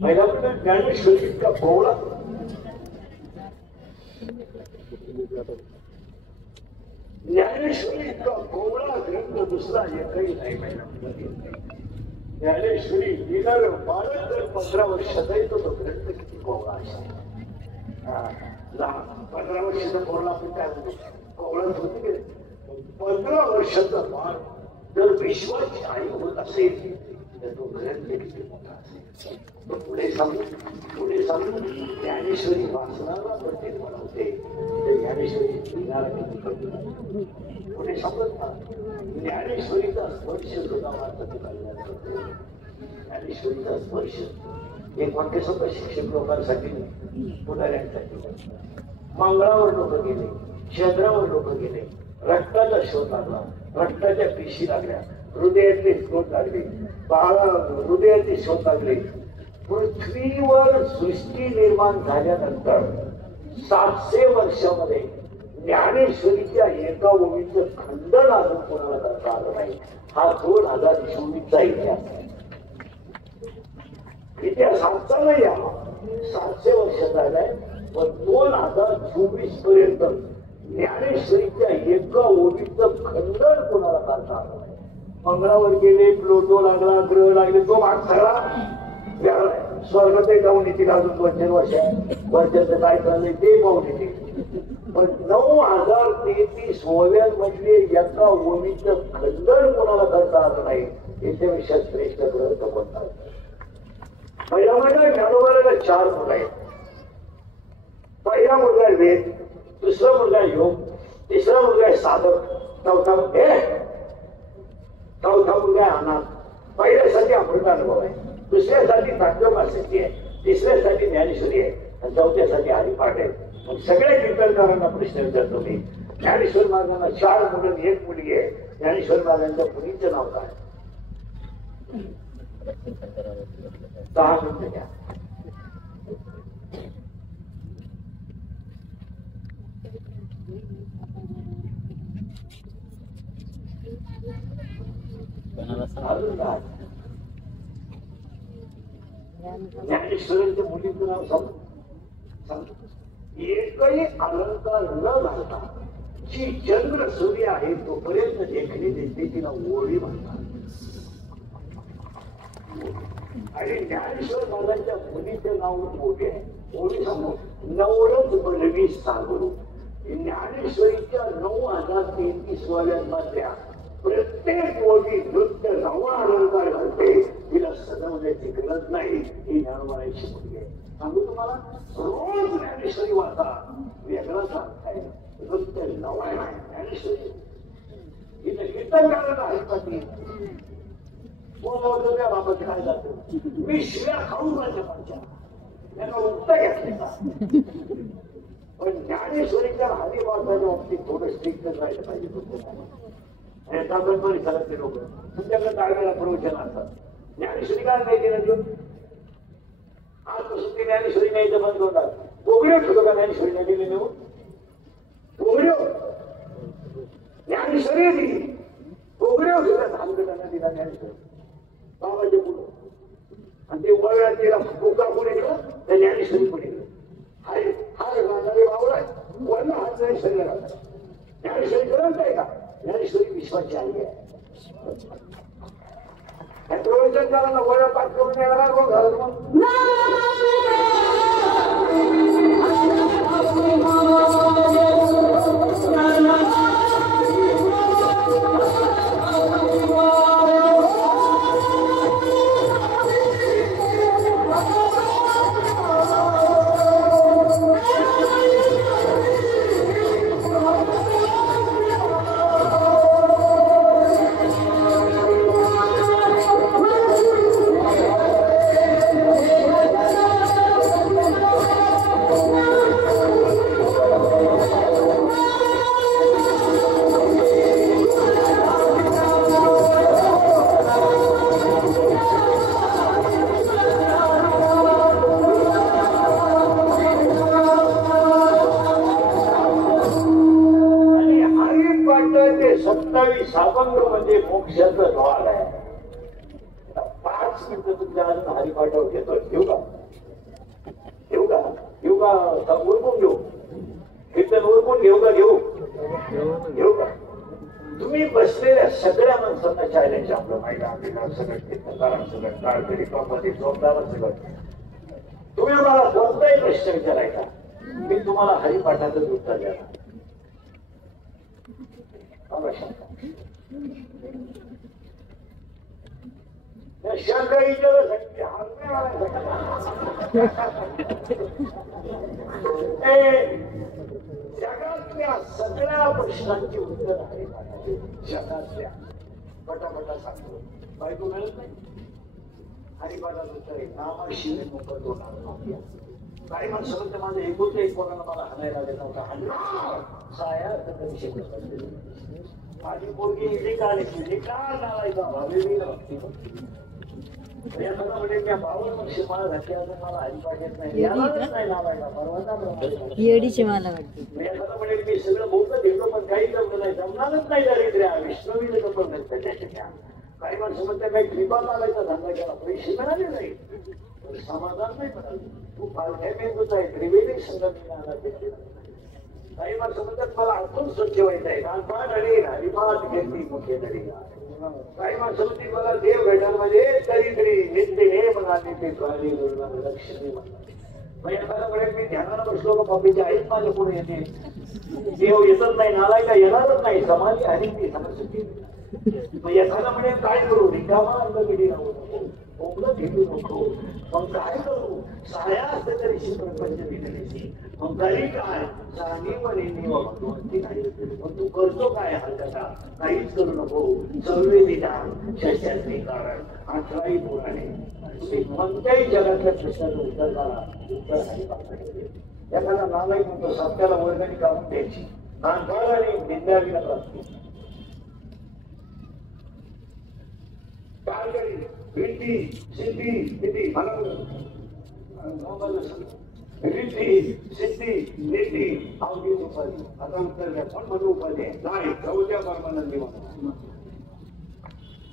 महिला म्हणजे ज्ञानेश्वरीचा कोवळा ज्ञानेश्वरी इतका कोवळा ग्रंथ दुसरा एकही नाही महिला ज्ञानेश्वरी लिहिणार बाळच जर 15 वर्षाचा येतो तो ग्रंथ किती कोवळा असेल 15 वर्षाचा कोवळा आपण काय म्हणतो कोवळाच होते की 15 वर्षाचा बाळ जर विश्वाची आई होत असेल तर तो ग्रंथ किती मोठा असेल तो पुढे सांगून ज्ञानेश्वरी वाचनाला प्रतीक बनवते तर ज्ञानेश्वरी लिहिणारा किती कमी पुढे सांगत ना ज्ञानेश्वरीचा स्पर्श ज्ञानेश्वरीचा स्पर्श एक वाक्य सगळं शिक्षक लोकांसाठी पुढाऱ्यांसाठी मंगळावर लोक गेले चंद्रावर लोक गेले रक्ताचा शोध लागला रक्ताच्या पिशी लागल्या हृदयातले शोध लागले हृदयाचे शोध लागले पृथ्वीवर सृष्टी निर्माण झाल्यानंतर 700 वर्षामध्ये ज्ञानेश्वरीच्या एका ओवीचं खंडन अजून कोणाला करता आलं नाही हा 2024चा इतिहास आहे इतिहासाचा नाही या 700 वर्ष झालाय पण 2024 पर्यंत ज्ञानेश्वरीच्या एका ओवीचं खंडन कोणाला करता आलं नाही मंगळावर गेले प्लुटो लागला ग्रह लागले तो भाग सगळा स्वर्गात जाऊन येतील अजून 200 वर्षाचं काय चाललंय ते पाहून येतील पण 9033 ओव्यांमधले एका ओवीचं खंडन कोणाला करता आलं नाही याच्यापेक्षा श्रेष्ठ ग्रंथ कोणता पहिला मुलगा ज्ञानोबाला 4 मुलं आहेत पहिला मुलगा आहे वेद दुसरा मुलगा आहे योग तिसरा मुलगा आहे साधक चौथा मुलगा आहे अनाथ पहिल्यासाठी अमृतानुभव आहे दुसऱ्यासाठी तात्वमासिकी आहे तिसऱ्यासाठी ज्ञानेश्वरी आहे आणि चौथ्यासाठी हरिपाठ आहे मग सगळ्या कीर्तनकारांना प्रश्न विचारतो मी ज्ञानेश्वर महाराजांना 4 मुलं 1 मुलगी आहे ज्ञानेश्वर महाराजांच्या मुलीचं नाव काय 10 मिनिटं घ्या ज्ञानेश्वरांच्या मुलीचं नाव सांग एकही अलंकार न घालता जी चंद्र सूर्य आहे तोपर्यंत देखणी दिसते तिला ओळी म्हणतात आणि ज्ञानेश्वर महाराजांच्या मुलीचे नाव ओळी आहे ओळी सांगू नवरच बलवी सागरू ज्ञानेश्वरीच्या 9033 मधल्या प्रत्येक ओळी नृत्य नवा अलंकार घालते तिला सजवण्याची गरज नाही ही ज्ञानोबाची मुलगी आहे सांगू तुम्हाला रोज ज्ञानेश्वरी वाचा वेगळाच अर्थ आहे नृत्य नवा नाही ज्ञानेश्वरी इथे कीर्तनकारांना ऐकतात त्या बाबत काय जातो मी शिव्या खाऊन माझ्या माझ्या त्यांना उत्तर घेतले पण ज्ञानेश्वरीच्या हरी वाचायच्या बाबतीत थोडं स्ट्रिक्ट राहिलं पाहिजे पण चालत ते लोक तुमच्याकडे टाळलेला प्रवचन असतात ज्ञानेश्वरी काय नाही केलं देऊन आजपासून ती ज्ञानेश्वरी न्यायचं बंद होतात कोगड्यो ठेवतो का ज्ञानेश्वरी नाही दिली नेऊन कोगड्यो ज्ञानेश्वरी दिली कोगड्यो ठेवतात धानगटांना दिला ज्ञानेश्वरी बाबाच्या पुढं आणि ते वळव्यात तिला कोका पुढे गेलं त्या ज्ञानेश्वरी पुढे गेलं हार घालणारे बावळा वर्ण हात ज्ञानेश्वरीला घालतात ज्ञानेश्वरी ग्रंथ आहे का ज्ञानेश्वरी विश्वाची आई आहे प्रवचन करायला वळ्या पाठ करून येणार कोण घालत मग सापंग म्हणजे मोक्षाचं द्वार आहे. 5 मिनिटं तुमच्या अजून हरिपाठावर घेतो. घेऊ का उरकून घेऊ कीर्तन उरकून घेऊ का तुम्ही बसलेल्या सगळ्या माणसांना चॅलेंज आपलं माहिती आपल्याला सगळं कीर्तनकार सगळं कारकरी कॉपरी जोरदार सगळं तुम्ही मला कोणताही प्रश्न विचारायचा मी तुम्हाला हरिपाठाचं उत्तर द्यायला जगातल्या सगळ्या प्रश्नांची उत्तर हरिपाठाची जगातल्या पटापटा सांगतो बायको मिळत नाही हरिपाठाचं उत्तर आहे नामाशिवाय मोकळत होणार काही माणसं म्हणते माझं एकूच एक कोणाला मला हाणायला देत नव्हता साया माझी पोरगी इली का नालायचा म्हणजे मी 52 वर्ष मला घातली अजून मला हरिपाठ येत नाही नाही नालायचा परवाचा येडीची मला वाटते म्हणजे मी सगळं बोलत घेतो पण काही जमलं नाही जमणारच नाही दारिद्र्या विष्णवीने जमलं नसतं त्याच्या काही माणसं म्हणते काही कृपा लागायचा धंदा केला पैसे मिळाले नाही समाधान नाही मिळाले तू पालख्या मेंदूच आहे त्रिवेदी संगम काही माणसं म्हणतात मला आतून स्वच्छ व्हायचं आहे कानपाट आणि हरिपाठ घेतली मुख्य तरी काही माणसं म्हणते मला देव भेटायला म्हणजे तरी नित्य हे म्हणाले ते लक्ष्मी म्हणतात मी ध्यानाला बसलो का बाबीच्या आईच माझ्या पुढे येते देव येतच नाही नालायला येणारच नाही समाधी आणि ती समज एखादा म्हणे काय करू रिकामा अंगगिरी राहू नको ओंगलं घेऊ नको मग काय करू साया असते तरी शिवप्रपंच दिलेली मग तरी काय भगवंती नाही मग तू करतो काय हरकता काहीच करू नको सर्वे विधान शस्त्रास्त्री कारण 18 पुराणे तुम्ही कोणत्याही जगातल्या प्रश्नाचं उत्तर करा उत्तर हरिपाठाचे एखादा नालायक म्हणतो सत्याला वर्गणी काढून द्यायची नानकाळ आणि विद्याविना लागते कारकरी रिद्धी सिद्धी निधी रिद्धी सिद्धी निधी अवघी उपाधी आता उत्तर द्या पण म्हणून उपाधी आहे नाही चौथ्या परमानंदी म्हणून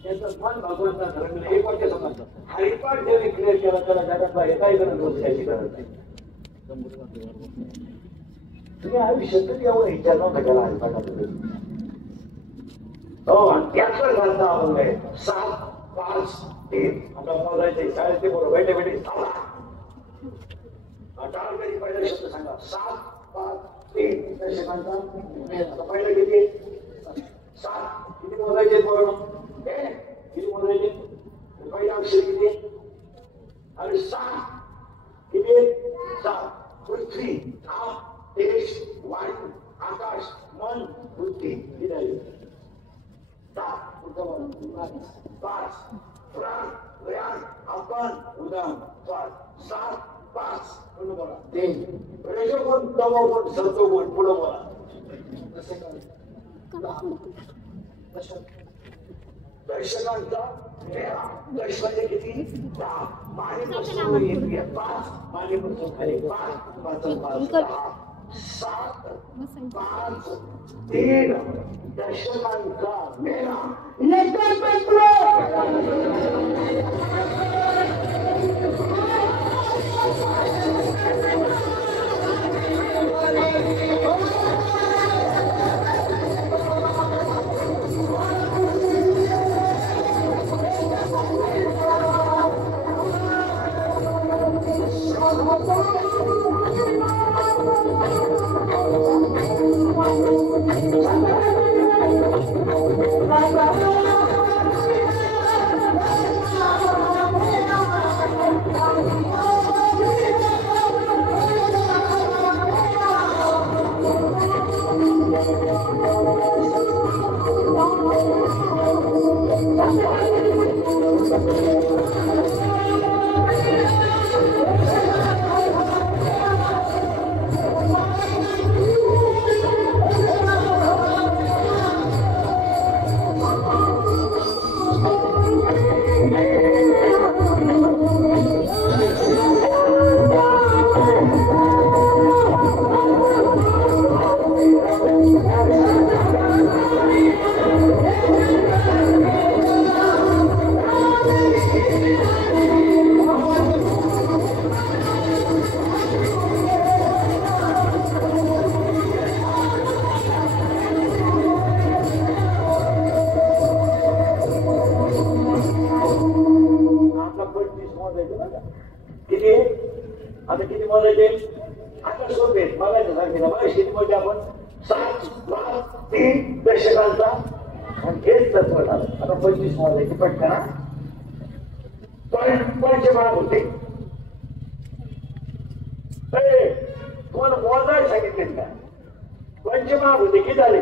त्याचं मन भगवंता धर्म एक वाक्य समजतं हरिपाठ ज्याने क्लिअर केला त्याला जगातला एकाही गरज त्याची गरज नाही तुम्ही आयुष्यातच एवढं विचार नव्हता केला हरिपाठामध्ये हो आणि त्याचं घालता आपण आहे 7 5 3 आता मोजायचे शाळेचे बरोबर बैठे बैठे टाळकरी पहिला शब्द सांगा 7 5 3 त्या शब्दांचा पहिला किती 7 किती मोजायचे बरोबर किती मोजायचे पहिला अक्षर किती आणि 7 किती 7 पृथ्वी आप देश वायू आकाश मन बुद्धी किती 5 प्राण व्यान आपण उदान 7 5 बोला 3 रजोगुण तमोगुण सत्वगुण पुढे बोला दर्शकांचा दर्श म्हणजे किती 10 मानेपासून इंद्रिय 5 मानेपासून खाली 5 7 5 3 दर्शकांचा मेळा किती आता किती मोजायचे आता सोपे बघायचं सांगितलं बघा शेतीमध्ये आपण 7, 5, 3 दशकांचा हेच तत्व झालं. आता 25 मोजायची पटकन पंचमाळ होते तुम्हाला मोजायला सांगितले का पंचमाळ होते किती झाले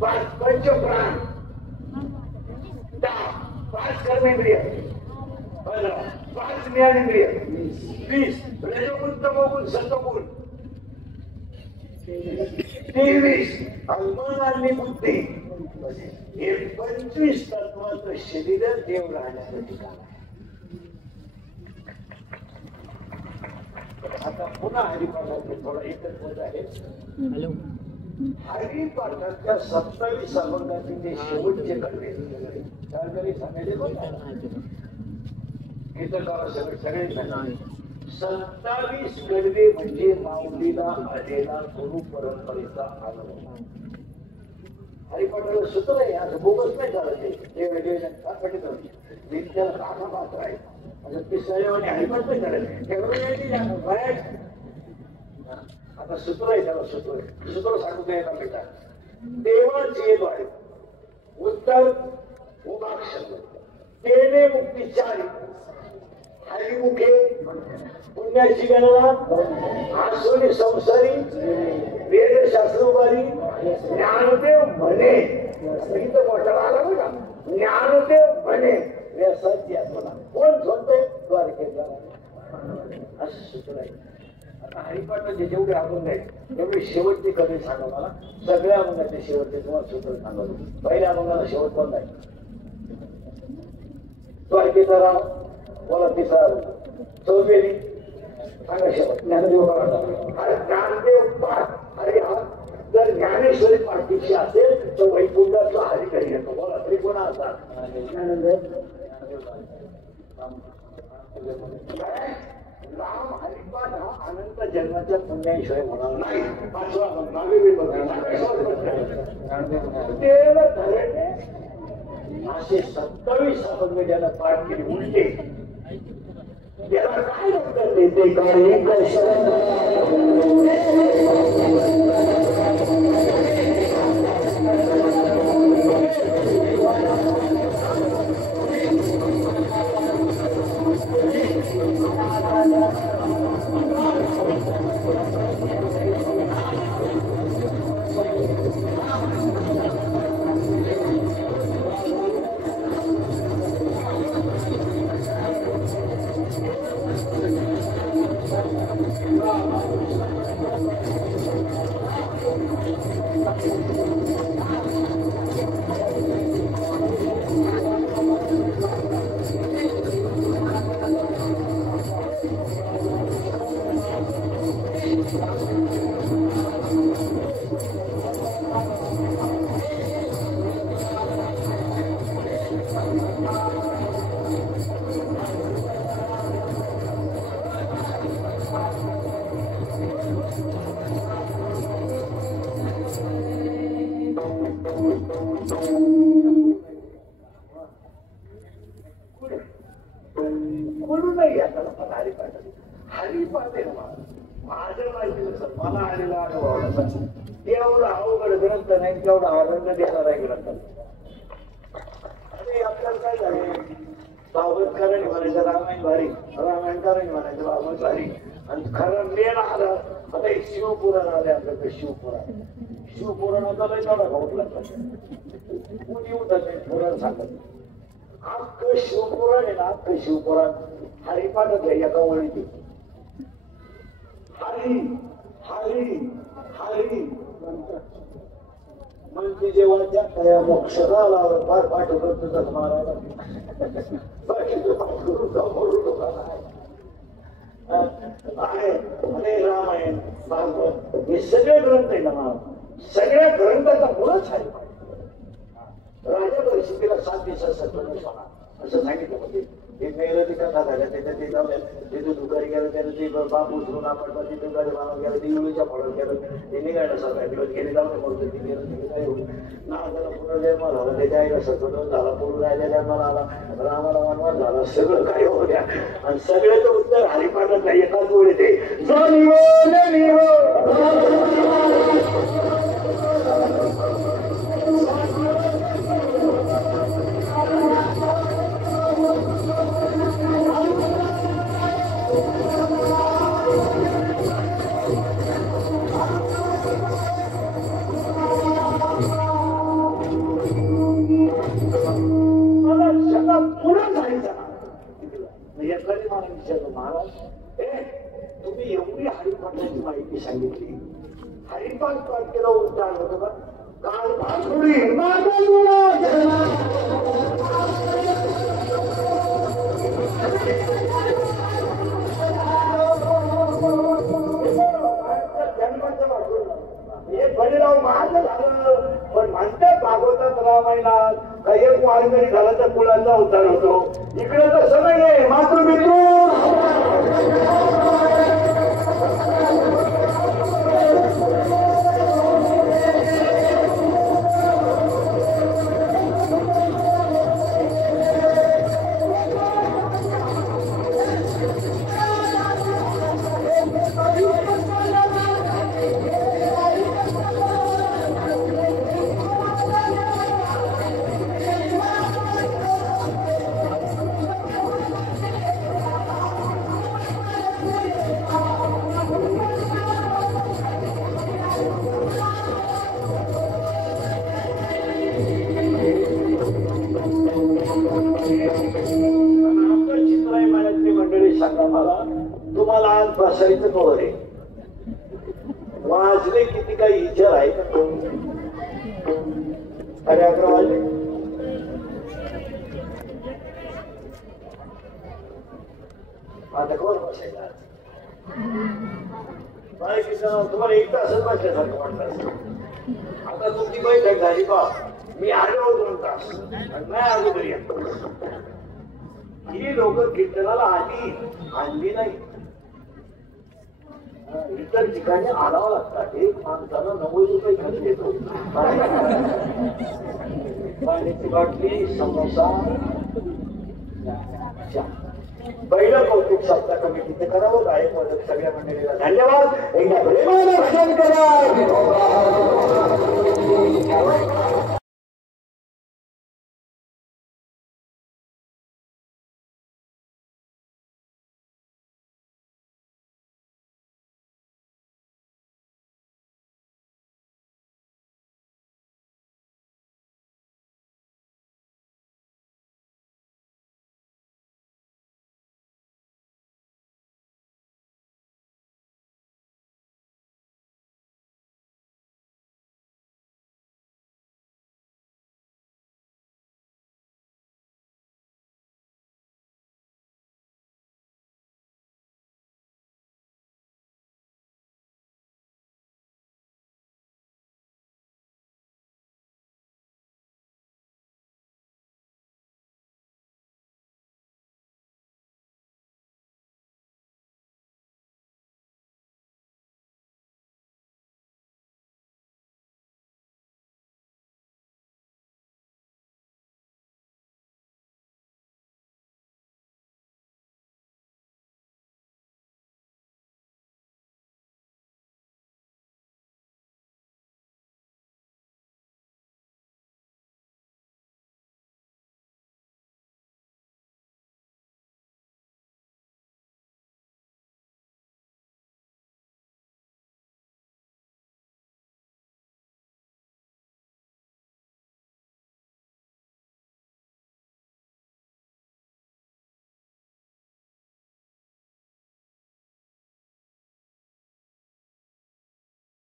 5 पंचप्राण 10 5 कर्मेंद्रिय 15 5 ज्ञानेंद्रिय 20 रजोगुण तमोगुण सत्वगुण 23 मन आणि बुद्धी हे 25 तत्वाचं शरीर देव राहण्यासाठी काम आहे. आता पुन्हा हरिपाठाचे थोडा एकच होत आहे. हरिपाठाच्या 27 अभंगाचे जे शेवटचे कडवे सांगायचे गीतकारा सगळे 27 कडवे म्हणजे माऊलीला आलेला गुरु परंपरेचा अनुभव. हरिपाठाला सूत्र आहे असं बोगस नाही झालं ते त्याला कामा मात्र आहे पिसाळेवाने हरिपाठ नाही झालं आता सूत्र आहे त्याला सूत्र सांगू द्या एका बेटा देवाचे द्वारे उत्तर उमाक्षर तेने मुक्ती 4 हरिमुखे पुण्याची गणना आसोनी संसारी वेदशास्त्र उभारी ज्ञानदेव म्हणे इथं मोठा आला बघा ज्ञानदेव म्हणे व्यासाची मला कोण म्हणतोय द्वारकेला असं सूत्र आहे. आता हरिपाठाचे जेवढे अभंग आहेत तेवढे शेवटचे कधी सांगा मला सगळ्या अभंगाचे शेवटचे तुम्हाला सूत्र सांगतो. पहिल्या अभंगाला शेवट पण नाही द्वारकेचा राम बोला तिसरा चौथेरी सांगा शेवट ज्ञानदेव अरे ज्ञानदेव पाठ अरे हा जर ज्ञानेश्वरी पाठीशी असेल तर वैकुंठाचा हरिकरी येतो बोला तरी कोणा असा राम हरिपाठ हा अनंत जन्माच्या पुण्याशिवाय होणार नाही. असे 27 अभंग ज्याला पाठ केले उलटे त्याला काय उत्तर देते म्हणून नाही आता हरिपाठ आहे ना माझ्या माहिती मला आलेला अनुभव तेवढा अवघड ग्रंथ नाही तेवढा आनंद देणारा ग्रंथ. अरे आपल्याला काय झालं भागवतकारांनी म्हणायचं रामायण भारी रामायणकारांनी म्हणायचं भागवत भारी आणि खरं मेन आलं आता एक शिवपुराण आले आपल्याकडे शिवपुराणाचा लय तेवढा भाऊट लागतात कुणी उठत पुराण सांगत अख्खं शिवपुराण आहे ना अख्खं शिवपुराण हरिपाठच आहे एका वळीची हरी हरी हरी म्हणजे जेव्हा त्या मोक्षाला फार पाठ करतो महाराज आणि रामायण भागवत हे सगळे ग्रंथ आहे ना सगळ्या ग्रंथाचा मुळच हरिपाठ. राजा परिस्थितीला 7 दिवसात असं सांगितलं म्हणजे ते मेहनती कथा झाल्या त्याच्यात ते जाऊन तिथं दुकानी गेलं त्यानं ते बाप उचलून आपण तिथून गाडी मानून गेलं ते इवळीच्या फळत गेलं ते निघायला सगळ्या गेले जाऊन मग ते गेलं तिथे काय होईल ना त्याला पुनर्जन्म झाला त्याच्या आईला सत्वदोष झाला पूर्ण राजा जन्म आला रामाला वनवास झाला सगळं काय हो द्या आणि सगळ्याचं उत्तर हरिपाठातला एकाच वेळ येते जो निवो महाराज तुम्ही एवढी हरिपाठाची माहिती सांगितली हरिपाठ पाठ केला उच्चार होतो का काल भासुडी हे बळीराव महाग झालं पण म्हणतात भागवतात रामायणात काही एक वारकरी झाला तर कुळाचा उद्धार होतो इकडे तसं नाहीये मातृपितृ तुम्हाला आज बसायचं कवर आहे वाजले किती काही विचार आहे का अरे 11 वाजले आता कवर बसायला तुम्हाला एक तासच बसल्यासारखं वाटतं आता तुमची बैठक झाली बा मी आलो 2 तास नाही अगोदर येतो ही लोक कीर्तनाला आणली नाही इतर ठिकाणी आणावं लागतात एक माणसाला 90 रुपये खर्च देतो पाण्याची बाटली समोसा पहिलं कौतुक सप्ताह कमिटीचं करावं आहे मदत सगळ्या मंडळीला धन्यवाद एकदा प्रेमानं भजन करा